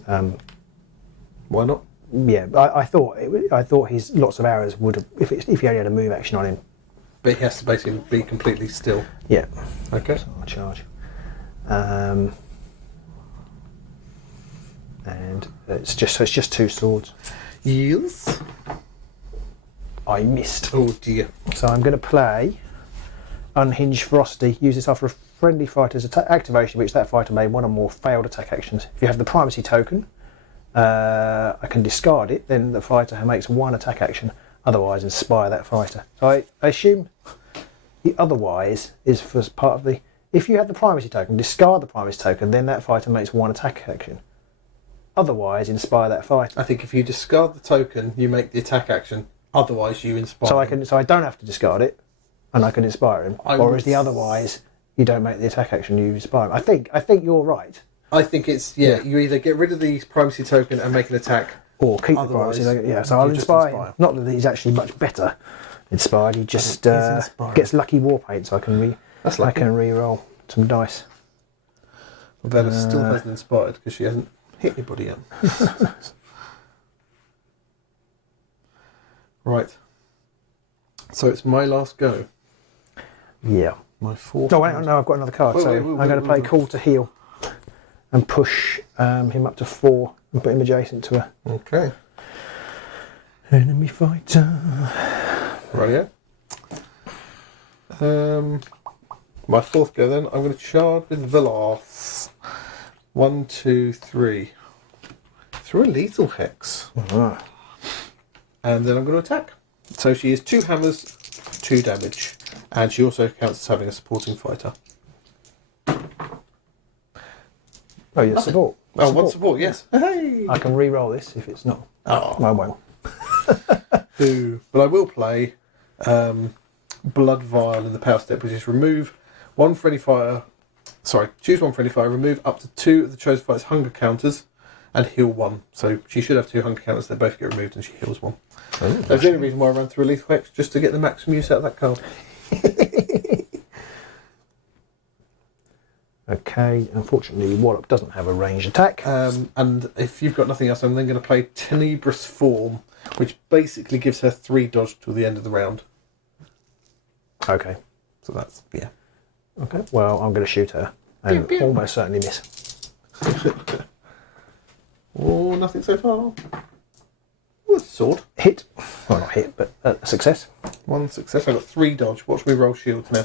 why not? Yeah, I thought his lots of arrows would have... If he only had a move action on him. But he has to basically be completely still. Yeah. Okay. So I'll charge. And it's just 2 swords. Yes. I missed. Oh dear. So I'm going to play Unhinged Ferocity. Use this after a friendly fighter's activation, which that fighter made 1 or more failed attack actions. If you have the primacy token, I can discard it. Then the fighter makes 1 attack action. Otherwise, inspire that fighter. So I assume the otherwise is for part of the... If you have the primacy token, discard the primacy token. Then that fighter makes 1 attack action. Otherwise, inspire that fighter. I think if you discard the token, you make the attack action. Otherwise, you inspire. So I don't have to discard it, and I can inspire him. Or is the otherwise you don't make the attack action, you inspire him? I think you're right. I think it's you either get rid of the primacy token and make an attack, or keep the primacy token. Yeah, so I'll inspire him. Not that he's actually much better inspired. He just gets lucky war paint, so I can re-roll some dice. Vela still hasn't inspired because she hasn't hit anybody yet. Right. So it's my last go. Yeah. My fourth. No, wait, no, I've got another card. Wait, so wait, I'm going to play Call to Heal and push him up to 4 and put him adjacent to a Okay. enemy fighter. Rightio. My fourth go then. I'm going to charge with Velas. 1, 2, 3. Through a lethal hex. Ah. And then I'm going to attack. So she is 2 hammers, 2 damage. And she also counts as having a supporting fighter. Oh, yeah, support. Oh, one support, yes. Hey! I can re-roll this if it's not. Oh. I won't. But I will play Blood Vial in the power step, which is remove one friendly fire. Sorry, choose one friendly fire, remove up to 2 of the chosen fighter's hunger counters, and heal 1. So she should have 2 hunger counters, they both get removed, and she heals 1. Oh, that's the only reason why I ran through a lethal hex, just to get the maximum use out of that card. Okay, unfortunately, Wallop doesn't have a ranged attack. And if you've got nothing else, I'm then going to play Tenebrous Form, which basically gives her 3 dodge till the end of the round. Okay. So that's, yeah. Okay, well, I'm going to shoot her and Pew, pew. almost certainly miss. Oh, nothing so far. Oh, it's a sword. Hit. Well, not hit, but a success. 1 success. I've got 3 dodge. Watch me roll shields now.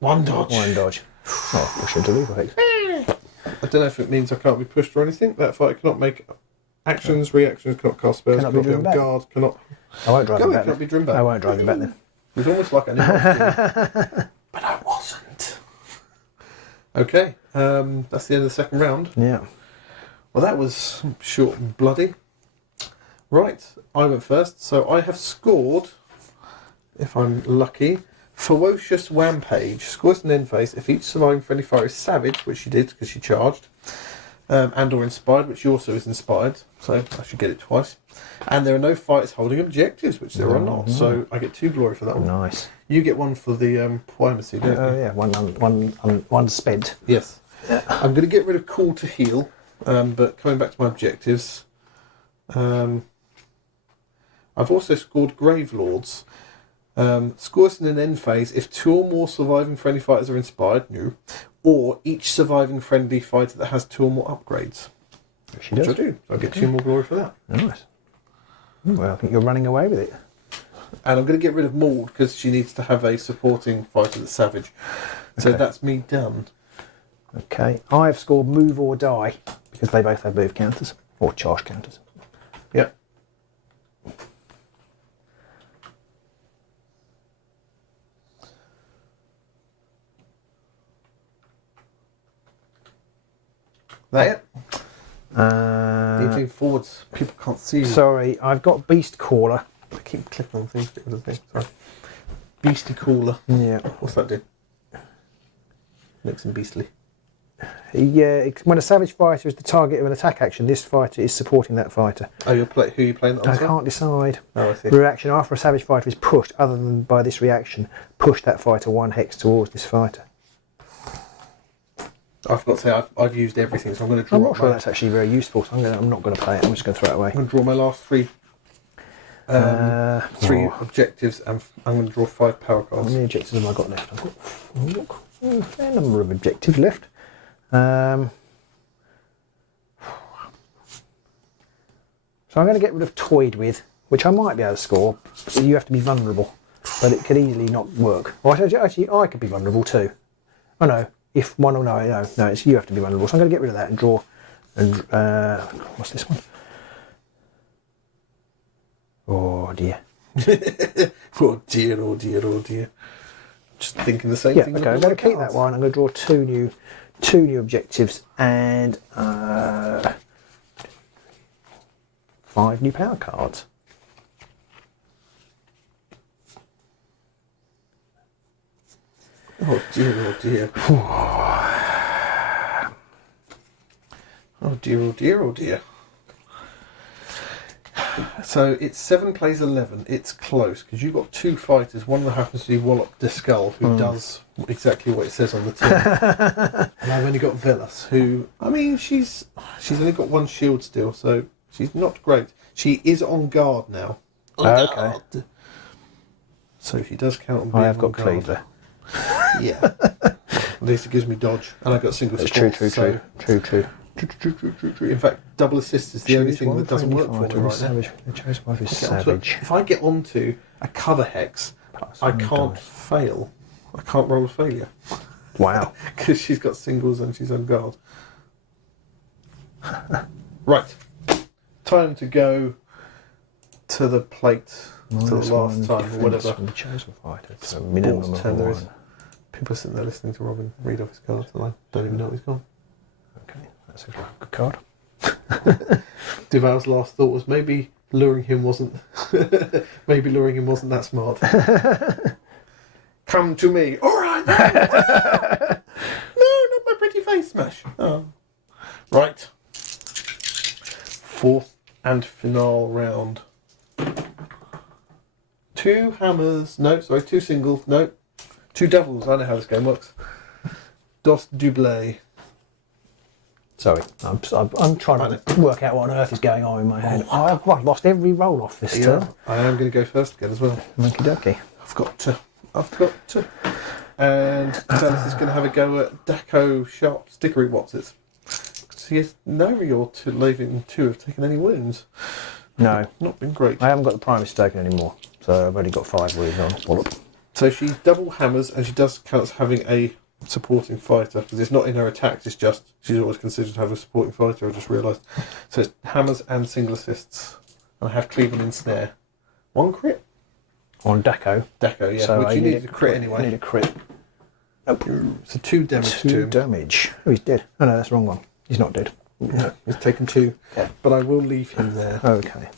1 dodge. 1 dodge. Oh, push into lethal hex. I don't know if it means I can't be pushed or anything. That fighter cannot make actions, reactions, cannot cast spells, Cannot be cannot be on driven back. guard, cannot... I won't drive him back. Cannot be driven back. I won't drive him back then. It was almost like I knew what I was doing. But I wasn't. Okay, that's the end of the second round. Yeah. Well, that was short and bloody. Right, I went first, so I have scored, if I'm lucky, Ferocious Rampage. Scores an end phase if each surviving friendly fire is savage, which she did because she charged, and or inspired, which she also is inspired, so I should get it twice. And there are no fighters holding objectives, which there are not, so I get 2 glory for that one. Nice. You get 1 for the primacy, don't you? Oh, yeah, one spent. Yes. I'm going to get rid of Call to Heal, but coming back to my objectives, I've also scored Grave Lords. Scores in an end phase if 2 or more surviving friendly fighters are inspired, or each surviving friendly fighter that has 2 or more upgrades. She Which I does. do. So I get 2 more glory for that. Nice. Well, I think you're running away with it. And I'm going to get rid of Maud because she needs to have a supporting fighter that's savage. So Okay. that's me done. Okay. I've scored Move or Die because they both have move counters or charge counters. Yep. That it? Moving forwards, people can't see you. Sorry, I've got Beast Caller. I keep clicking on things. Sorry. Beastie Caller. Yeah. What's that do? Makes him beastly. Yeah, when a savage fighter is the target of an attack action, this fighter is supporting that fighter. Oh, who are you playing that on? I can't decide. Oh, I see. Reaction after a savage fighter is pushed, other than by this reaction, push that fighter 1 hex towards this fighter. I forgot to say I've used everything, so I'm going to draw. I'm not sure that's actually very useful, so I'm not going to play it. I'm just going to throw it away. I'm going to draw my last 3 objectives, and I'm going to draw 5 power How cards. many objectives have I got left? I've got a fair number of objectives left. So I'm going to get rid of Toyed With, which I might be able to score. But you have to be vulnerable, but it could easily not work. Well, actually, I could be vulnerable too. Oh no, if one or no, it's you have to be vulnerable. So I'm going to get rid of that and draw. And what's this one? Oh dear. Oh dear, oh dear, oh dear. Just thinking the same Yeah, thing. okay, I'm going to keep that one. I'm going to draw two new objectives and 5 new power cards. Oh dear, oh dear. Oh dear, oh dear, oh dear. So it's 7 plays 11. It's close because you've got 2 fighters. One of them happens to be Wallop Discull, who does exactly what it says on the tin. And I've only got Velas, who, I mean, she's only got 1 shield still, so She's not great. She is on guard now. Okay. So she does count on being I have got on guard. cleaver. Yeah. At least it gives me dodge. And I've got single That's support. true. True. In fact, double assist is the only thing that doesn't work for me right now. The chosen wife is savage. If I get onto a cover hex, I can't fail. I can't roll a failure. Wow. Because she's got singles and she's on guard. Right. Time to go to the plate to the last time or whatever. From the chosen fighter. So minimum of 1. People are sitting there listening to Robin read off his cards and I don't even know he's gone. Okay, that's a good card. Duvalle's last thought was maybe luring him wasn't that smart. Come to me. All right. No, not my pretty face smash. Oh. Right. 4th and final round. 2 hammers. No, sorry, 2 singles. No. 2 devils. I know how this game works. Dos double. Sorry, I'm trying to work out what on earth is going on in my head. I've lost every roll off this turn. I am going to go first again as well. Okie dokie. I've got to. And Dallas is going to have a go at Daco Sharp Stickery Watsits. He has no or to leaving 2 have taken any wounds. No. Not been great. I haven't got the Primus taken anymore, so I've only got 5 wounds on. Wallop. So she double hammers and she does count as having a supporting fighter because it's not in her attacks, it's just she's always considered to have a supporting fighter. I just realised. So it's hammers and single assists. And I have Cleveland in snare. 1 crit? On Daco, yeah. so which you need a crit anyway. I need a crit. Nope. So 2 damage to 2 him. damage. Oh, he's dead. Oh no, that's the wrong one. He's not dead. No, he's taken 2. Okay. But I will leave him there. Okay.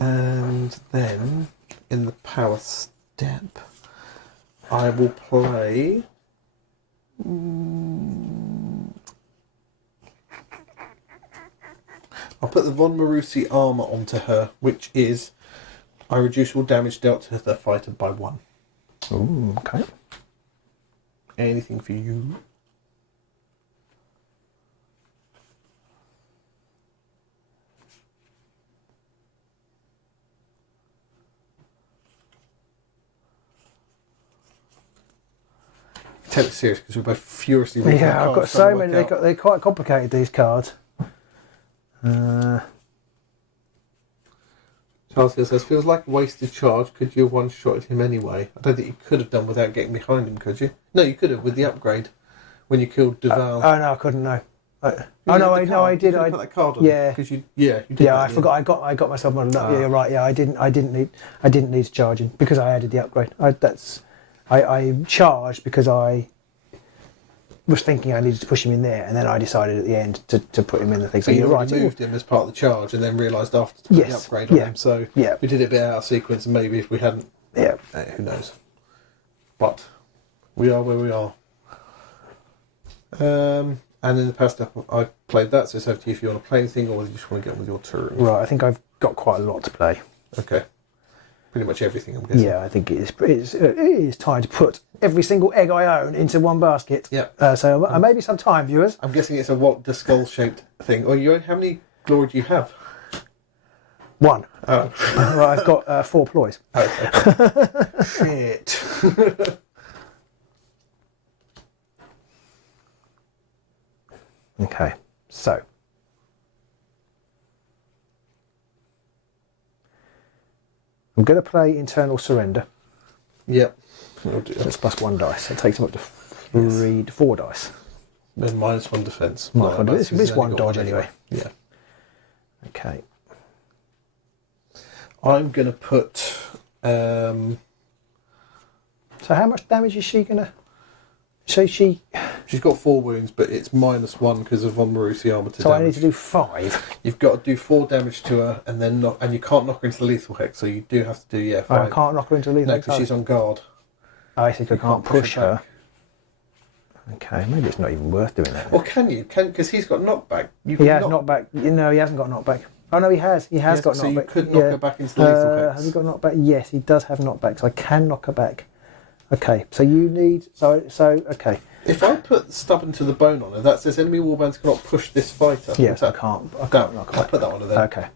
And then in the power step, I will play. I'll put the Von Marusi armour onto her, which is I reduce all damage dealt to the fighter by 1. Ooh, okay. Anything for you? Take it serious because we're both furiously reading Yeah, I've got cards so trying to many. work out. They're quite complicated, these cards. Charles says, feels like a wasted charge. Could you have one-shotted him anyway? I don't think you could have done without getting behind him, could you? No, you could have with the upgrade when you killed Duvalle. Oh no, I couldn't. No. I did. You I put that card on. yeah. Because you did. Yeah, that, I forgot. I got myself on. Yeah, you're right. Yeah, I didn't need to charge him because I added the upgrade. I charged because I was thinking I needed to push him in there, and then I decided at the end to put him in the thing. So you're you right. moved him as part of the charge, and then realised after to put the upgrade on him. So we did it a bit out of sequence, and maybe if we hadn't, who knows? But we are where we are. And in the past step, I played that. So it's up to you if you want to play anything, or whether you just want to get on with your turn. Right, I think I've got quite a lot to play. Okay. Pretty much everything, I'm guessing. Yeah, I think it is time to put every single egg I own into one basket. Yeah. So maybe some time, viewers. I'm guessing it's a Walter skull-shaped thing. Or how many glory do you have? 1. Oh. Well, I've got 4 ploys. Okay. Shit. Okay, so. I'm going to play Internal Surrender. Yep. I'll do that. That's plus 1 dice. It takes him up to 4 dice. Then -1 defence. It's 1 dodge anyway. Yeah. Okay. I'm going to put... So how much damage is she going to... So She's got 4 wounds, but it's -1 because of Von Marusi armour to so damage. I need to do 5. You've got to do 4 damage to her, and then and you can't knock her into the lethal hex, so you do have to do 5. I can't knock her into lethal. No, because she's on guard. I think I can't push her. back. Okay, maybe it's not even worth doing that. Or can you? Because he's got knockback. He has knockback. No, he hasn't got knockback. Oh no, he has. He has got knockback. So you could knock her back into the lethal hex. Has he got knockback? Yes, he does have knockback. So I can knock her back. Okay, so you need okay. If I put stubborn to the bone on her, that says enemy warbands cannot push this fighter. Yes, I can't. I I'll put that on her then. Okay,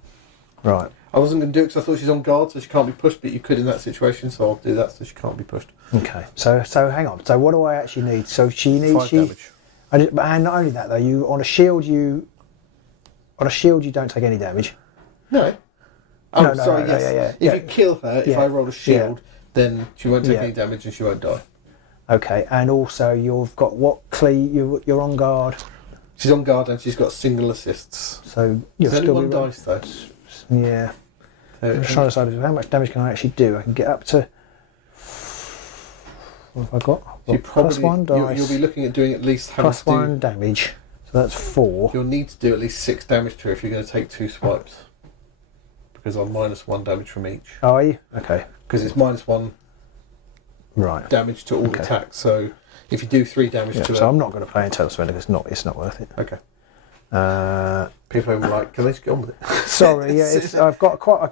right. I wasn't going to do it because I thought she's on guard, so she can't be pushed, but you could in that situation, so I'll do that so she can't be pushed. Okay, so hang on. So what do I actually need? So she needs 5 damage. And not only that though, you on a shield you don't take any damage. No. Oh, No, sorry. Yes. If you kill her, if I roll a shield, then she won't take any damage and she won't die. Okay, and also you've got what you're on guard. She's on guard and she's got single assists. So you're There's still only 1 dice though. Yeah. I'm just trying to decide how much damage can I actually do. I can get up to. What have I got? You probably, +1 dice. You'll be looking at doing at least +1 damage. So that's 4. You'll need to do at least 6 damage to her if you're going to take 2 swipes. Because I'm -1 damage from each. Oh, are you? Okay. Because it's -1 damage to all attacks. So if you do 3 damage to her. So I'm not going to play Internal Surrender because it's not worth it. Okay. People are like, can they just get on with it? Sorry, I've got quite.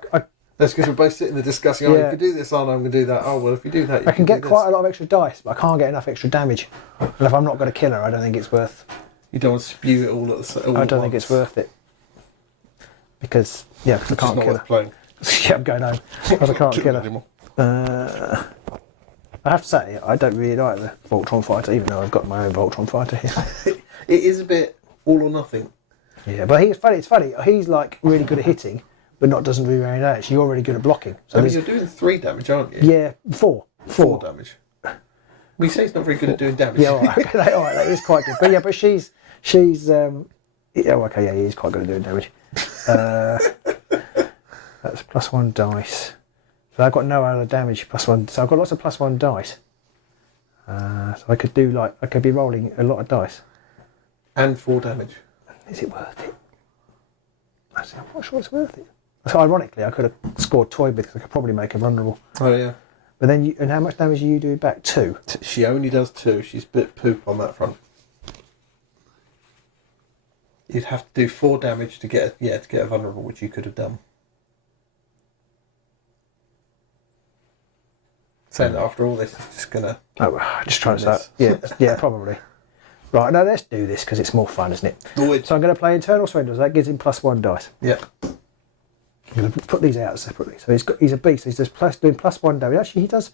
That's because we're both sitting there discussing, you can do this, I'm going to do that. Oh, well, if you do that, I can get quite a lot of extra dice, but I can't get enough extra damage. And if I'm not going to kill her, I don't think it's worth. You don't want to spew it all at the same time. I don't think it's worth it. Because, I can't kill her. Playing. I'm going home. Because I can't kill her. Anymore. I have to say, I don't really like the Voltron fighter, even though I've got my own Voltron fighter here. It is a bit all or nothing. Yeah, but it's funny. He's like really good at hitting, but doesn't do very damage. You're really good at blocking. So you're doing 3 damage, aren't you? Yeah, 4. 4 damage. We say he's not very good at doing damage. Yeah, all right, that is quite good. But she's he is quite good at doing damage. That's +1 dice. So I've got no other damage +1. So I've got lots of +1 dice. So I could be rolling a lot of dice. And 4 damage. Is it worth it? I'm not sure it's worth it. So ironically, I could have scored toy because I could probably make her vulnerable. Oh yeah. But then, and how much damage do you do back? 2. She only does 2. She's a bit poop on that front. You'd have to do 4 damage to get her vulnerable, which you could have done. Saying that after all this, it's just gonna. Oh, just trying to say. Yeah, probably. Right, now let's do this because it's more fun, isn't it? So I'm going to play Internal Surrender. So that gives him +1 dice. Yeah. I'm going to put these out separately. So he's a beast. He's just doing +1 damage. Actually, he does.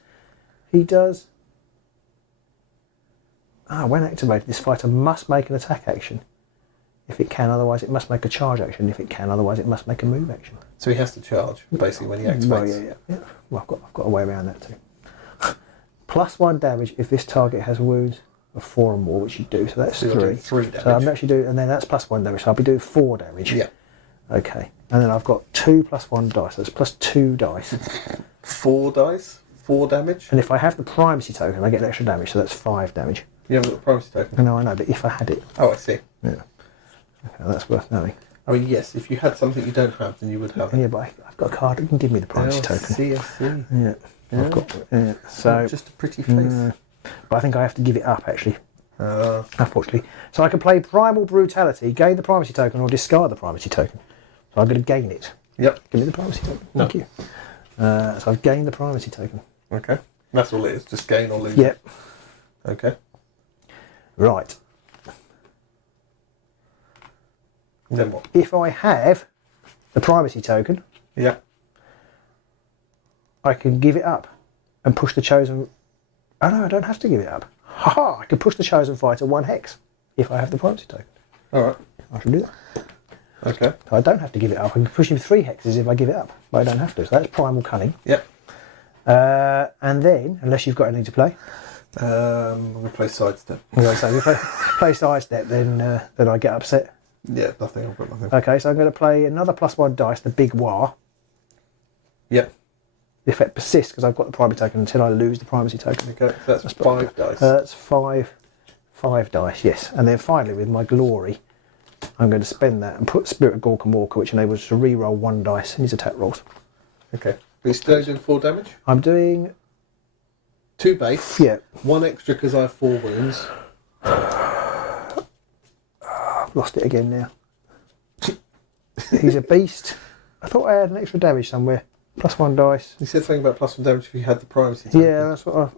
When activated, this fighter must make an attack action. If it can, otherwise it must make a charge action. If it can, otherwise it must make a move action. So he has to charge, basically, when he activates. Well, yeah. Well, I've got a way around that too. +1 damage if this target has wounds of 4 or more, which you do. So that's 3. 3 damage. So I'm actually doing, and then that's +1 damage. So I'll be doing 4 damage. Yeah. Okay. And then I've got 2 +1 dice. So that's +2 dice. 4 dice, 4 damage. And if I have the primacy token, I get an extra damage. So that's 5 damage. You haven't got the primacy token. No, I know, but if I had it. Oh, I see. Yeah. Okay, that's worth knowing. I mean, yes, if you had something you don't have, then you would have it. Yeah, but I've got a card that can give me the primacy token. I see. Yeah. I've got, so just a pretty face. But I think I have to give it up actually. Unfortunately. So I can play Primal Brutality, gain the primacy token, or discard the primacy token. So I'm going to gain it. Yep. Give me the primacy token. Thank you. So I've gained the primacy token. Okay. That's all it is. Just gain or lose. Yep. Okay. Right. Then what? If I have the primacy token, yeah, I can give it up and push the chosen. Oh no, I don't have to give it up. Ha! I can push the chosen fighter 1 hex if I have the primacy token. All right. I should do that. Okay. So I don't have to give it up. I can push him 3 hexes if I give it up, but I don't have to. So that's primal cunning. Yep. And then, unless you've got anything to play, I'm going to play sidestep. So if I play sidestep, then I get upset. Yeah, nothing. I've got nothing. Okay, so I'm going to play another +1 dice, the big war. Yep. The effect persists because I've got the primacy token until I lose the primacy token. Okay, so that's 5 dice. That's 5 dice, yes. And then finally, with my glory, I'm going to spend that and put Spirit of Gork and Walker, which enables us to re-roll 1 dice in his attack rolls. Okay. But you're still doing 4 damage? I'm doing 2 base. Yeah. 1 extra because I have 4 wounds. I've lost it again now. He's a beast. I thought I had an extra damage somewhere. +1 dice. You said something about +1 damage if you had the primacy token. Yeah, that's what I...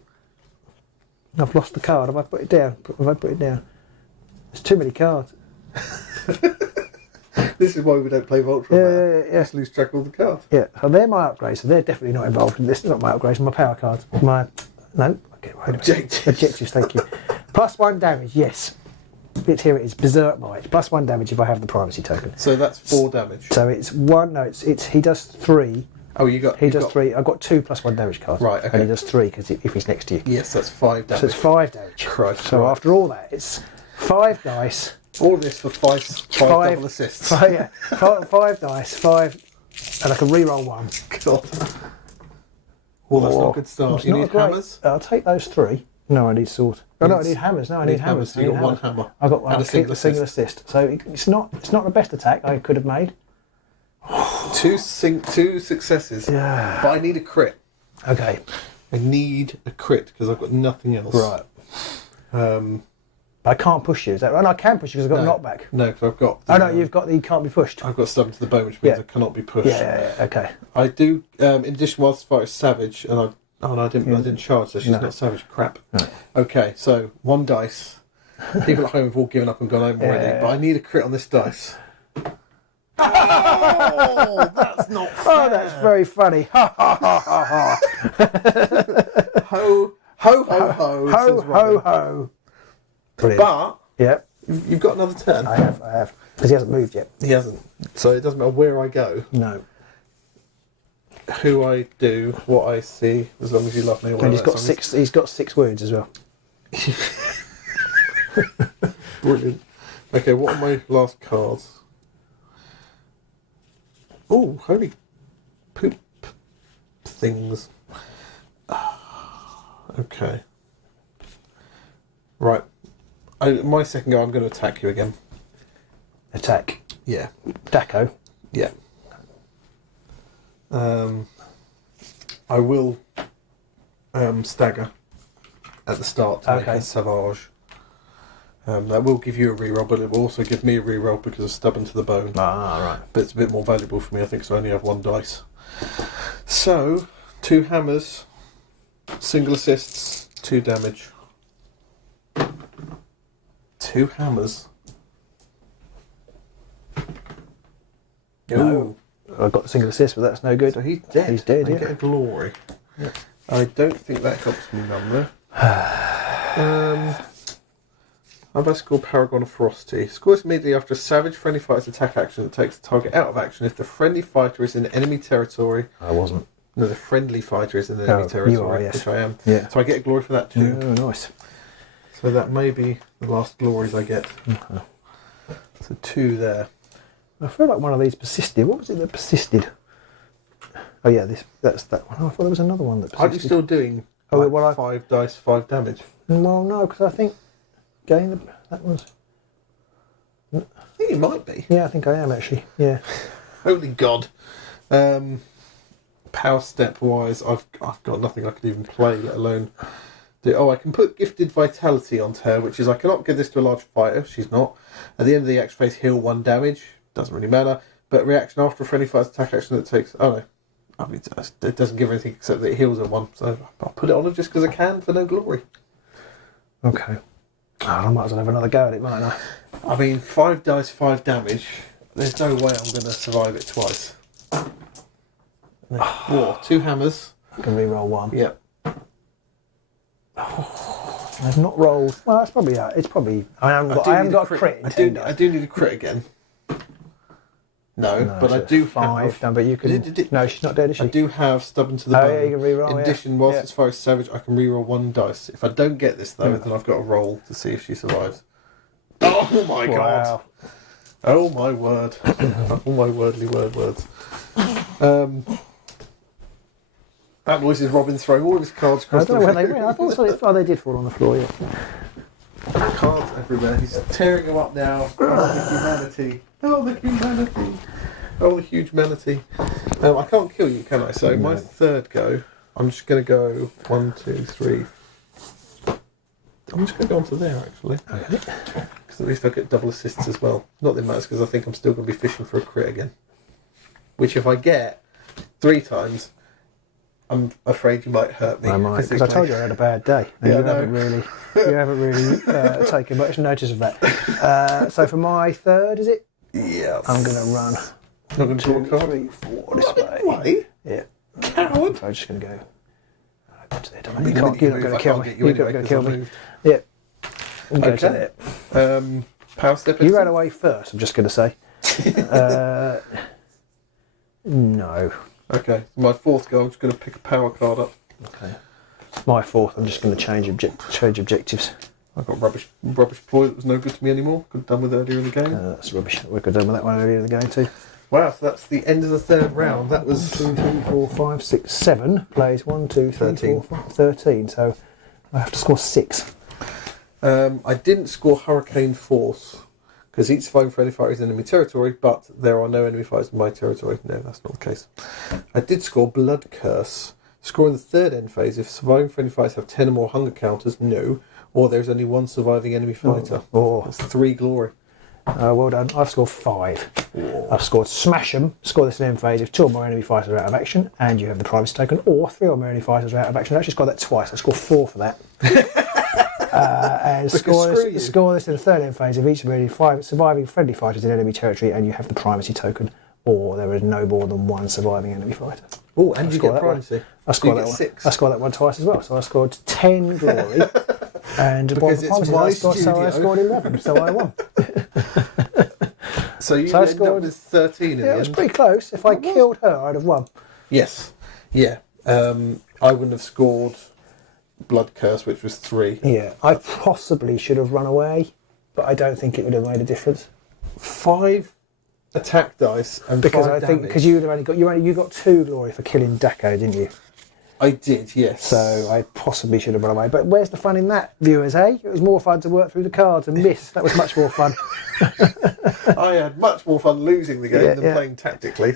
I've lost the card. Have I put it down? Have I put it down? There's too many cards. This is why we don't play Voltron. Yeah. Just lose track of all the cards. Yeah, so they're my upgrades, so they're definitely not involved in this. Not my upgrades, my power cards. Objectives, thank you. +1 damage, yes. Here it is, Berserk Might. +1 damage if I have the primacy token. So that's 4 damage. So it's one, no, it's he does 3. Oh, he does 3. I've got 2 +1 damage cards. Right, okay. And he does 3 because if he's next to you. Yes, that's 5 damage. So it's 5 damage. Christ, so right. after all that, it's 5 dice. All of this for 5 double assists. 5 dice, 5, and I can re-roll 1. God. Well, that's not a good start. You need hammers? I'll take those 3. No, I need sword. Oh no, I need hammers. No, I need hammers. So you got 1 hammer. I've got one. And a single assist. So it's not the best attack I could have made. 2 successes. Yeah. But I need a crit. Okay. I need a crit because I've got nothing else. Right. I can't push you. Is that right? No, I can push you because I've got knockback. No, because I've got... you've got the you can't be pushed. I've got stubborn to the bone, which means I cannot be pushed. Yeah, okay. I do, in addition, whilst fight is savage, and I didn't charge, so she's not savage. Crap. No. Okay, so 1 dice. People at home have all given up and gone home already, but I need a crit on this dice. Oh, that's not fair. Oh, that's very funny. Ha ha ha ha ha. Ho ho ho ho. Ho ho ho. Brilliant. But you've got another turn. I have. Because he hasn't moved yet. He hasn't. So it doesn't matter where I go. No. Who I do, what I see, as long as you love me. And he's got 6. He's got 6 wounds as well. Brilliant. Okay, what are my last cards? Oh, holy poop things. Okay. Right. My second go, I'm going to attack you again. Attack. Yeah. Daco. Yeah. I will stagger at the start to make a savage. That will give you a reroll, but it will also give me a reroll because of stubborn to the bone. Ah, right. But it's a bit more valuable for me, I think, so I only have 1 dice. So, 2 hammers, single assists, 2 damage. 2 hammers. No. I got the single assist, but that's no good. So he's dead. He's dead, I get a glory. Yeah. I don't think that helps me none there. I've got to score Paragon of Ferocity. Scores immediately after a savage friendly fighter's attack action that takes the target out of action if the friendly fighter is in enemy territory. I wasn't. No, the friendly fighter is in enemy territory, you are, yes. which I am. Yeah. So I get a glory for that too. Oh, nice. So that may be the last glories I get. Okay. So 2 there. I feel like one of these persisted. What was it that persisted? Oh yeah, that's that one. Oh, I thought there was another one that persisted. Are you still doing 5 dice, 5 damage? Well, no, because I think that was... I think it might be. Yeah, I think I am actually. Yeah. Holy God. Power step wise, I've got nothing I could even play, let alone do. Oh, I can put Gifted Vitality onto her, which is I cannot give this to a large fighter. She's not. At the end of the action phase, heal 1 damage. Doesn't really matter. But reaction after a friendly fighter's attack action that takes... Oh no. I mean, it doesn't give anything except that it heals her 1. So I'll put it on her just because I can for no glory. Okay. Oh, I might as well have another go at it, mightn't I? I mean, 5 dice, 5 damage. There's no way I'm going to survive it twice. War, 2 hammers. I can re-roll 1. Yep. I've not rolled. Well, that's probably. It's probably. I haven't got a crit. I do need a crit again. No, but I do 5. have. But you can. No, she's not dead, is she? I do have stubborn to the bone. Yeah, you can re-roll. In addition, whilst it's far as savage, I can re-roll 1 dice. If I don't get this though, then I've got to roll to see if she survives. Oh my God! Oh my word! Oh my wordly words. That noise is Robin throwing all of his cards across the room. I don't know where they went. I thought they did fall on the floor. Yeah. Cards everywhere. He's tearing them up now. Oh, the humanity! Oh, the humanity! Oh, the huge manatee. I can't kill you, can I? So my third go, I'm just going to go 1, 2, 3. I'm just going to go onto there, actually. Okay. Because at least I get double assists as well. Not that it matters, because I think I'm still going to be fishing for a crit again. Which if I get 3 times, I'm afraid you might hurt me. I might, because I told you I had a bad day, and Yeah, you haven't really taken much notice of that. So for my third, is it? Yes. I'm going to run. Not going to draw a card? 3, 4 this way. Why? Yeah. Coward. I'm just going to go. You're I'm not going to kill me. You're not going to kill me. Yeah. Okay. Power step. You ran away first. I'm just going to say. No. Okay. My fourth go. I'm just going to pick a power card up. Okay. My fourth. I'm just going to change objectives. I got rubbish ploy that was no good to me anymore. Could have done with earlier in the game. That's rubbish. We could have done with that one earlier in the game too. Wow, so that's the end of the third round. That was 1, 2, 3, 4, 5, 6, 7 plays 1, 2, 3, 13. 4, 5, 13. So I have to score 6. I didn't score Hurricane Force because each surviving friendly fighter is in enemy territory, but there are no enemy fighters in my territory. No, that's not the case. I did score Blood Curse. Score in the third end phase if surviving friendly fighters have 10 or more hunger counters, no, or there's only one surviving enemy fighter. That's 3 glory. Well done. I've scored 5. Oh. I've scored Smash 'em. Score this in end phase if 2 or more enemy fighters are out of action, and you have the primacy token, or 3 or more enemy fighters are out of action. I actually scored that twice. I scored 4 for that. And score this in the third end phase if each of the 5 surviving friendly fighters in enemy territory, and you have the primacy token, or there is no more than 1 surviving enemy fighter. Oh, and you get primacy. I scored that one. 6. I scored that one twice as well. So I scored 10 glory, and because it's my so I scored 11. So I won. So you ended up with 13 in the end. It was pretty close. If I killed her, I'd have won. Yes. Yeah. I wouldn't have scored Blood Curse, which was 3. Yeah. I possibly should have run away, but I don't think it would have made a difference. 5 attack dice and because 5 I think damage. because you'd have only got you got 2 glory for killing Daco, didn't you? I did, yes. So I possibly should have run away. But where's the fun in that, viewers, eh? It was more fun to work through the cards and miss. That was much more fun. I had much more fun losing the game than playing tactically.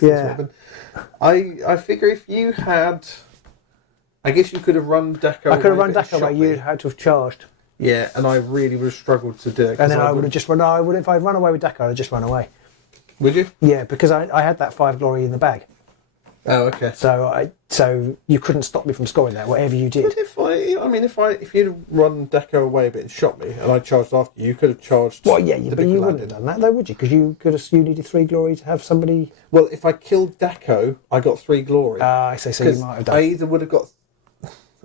I figure if you had... I guess you could have run Daco away. I could have run Daco away. You'd had to have charged. Yeah, and I really would have struggled to do it. And then I would have just run... No, I would, if I'd run away with Daco, I'd have just run away. Would you? Yeah, because I had that 5 glory in the bag. Oh, okay. So you couldn't stop me from scoring that, whatever you did. But if you'd run Daco away a bit and shot me, and I charged after you, could have charged. Well, yeah, but you wouldn't have done that, though, would you? Because you needed 3 glory to have somebody. Well, if I killed Daco, I got 3 glory. I say so. You might have done. I either would have got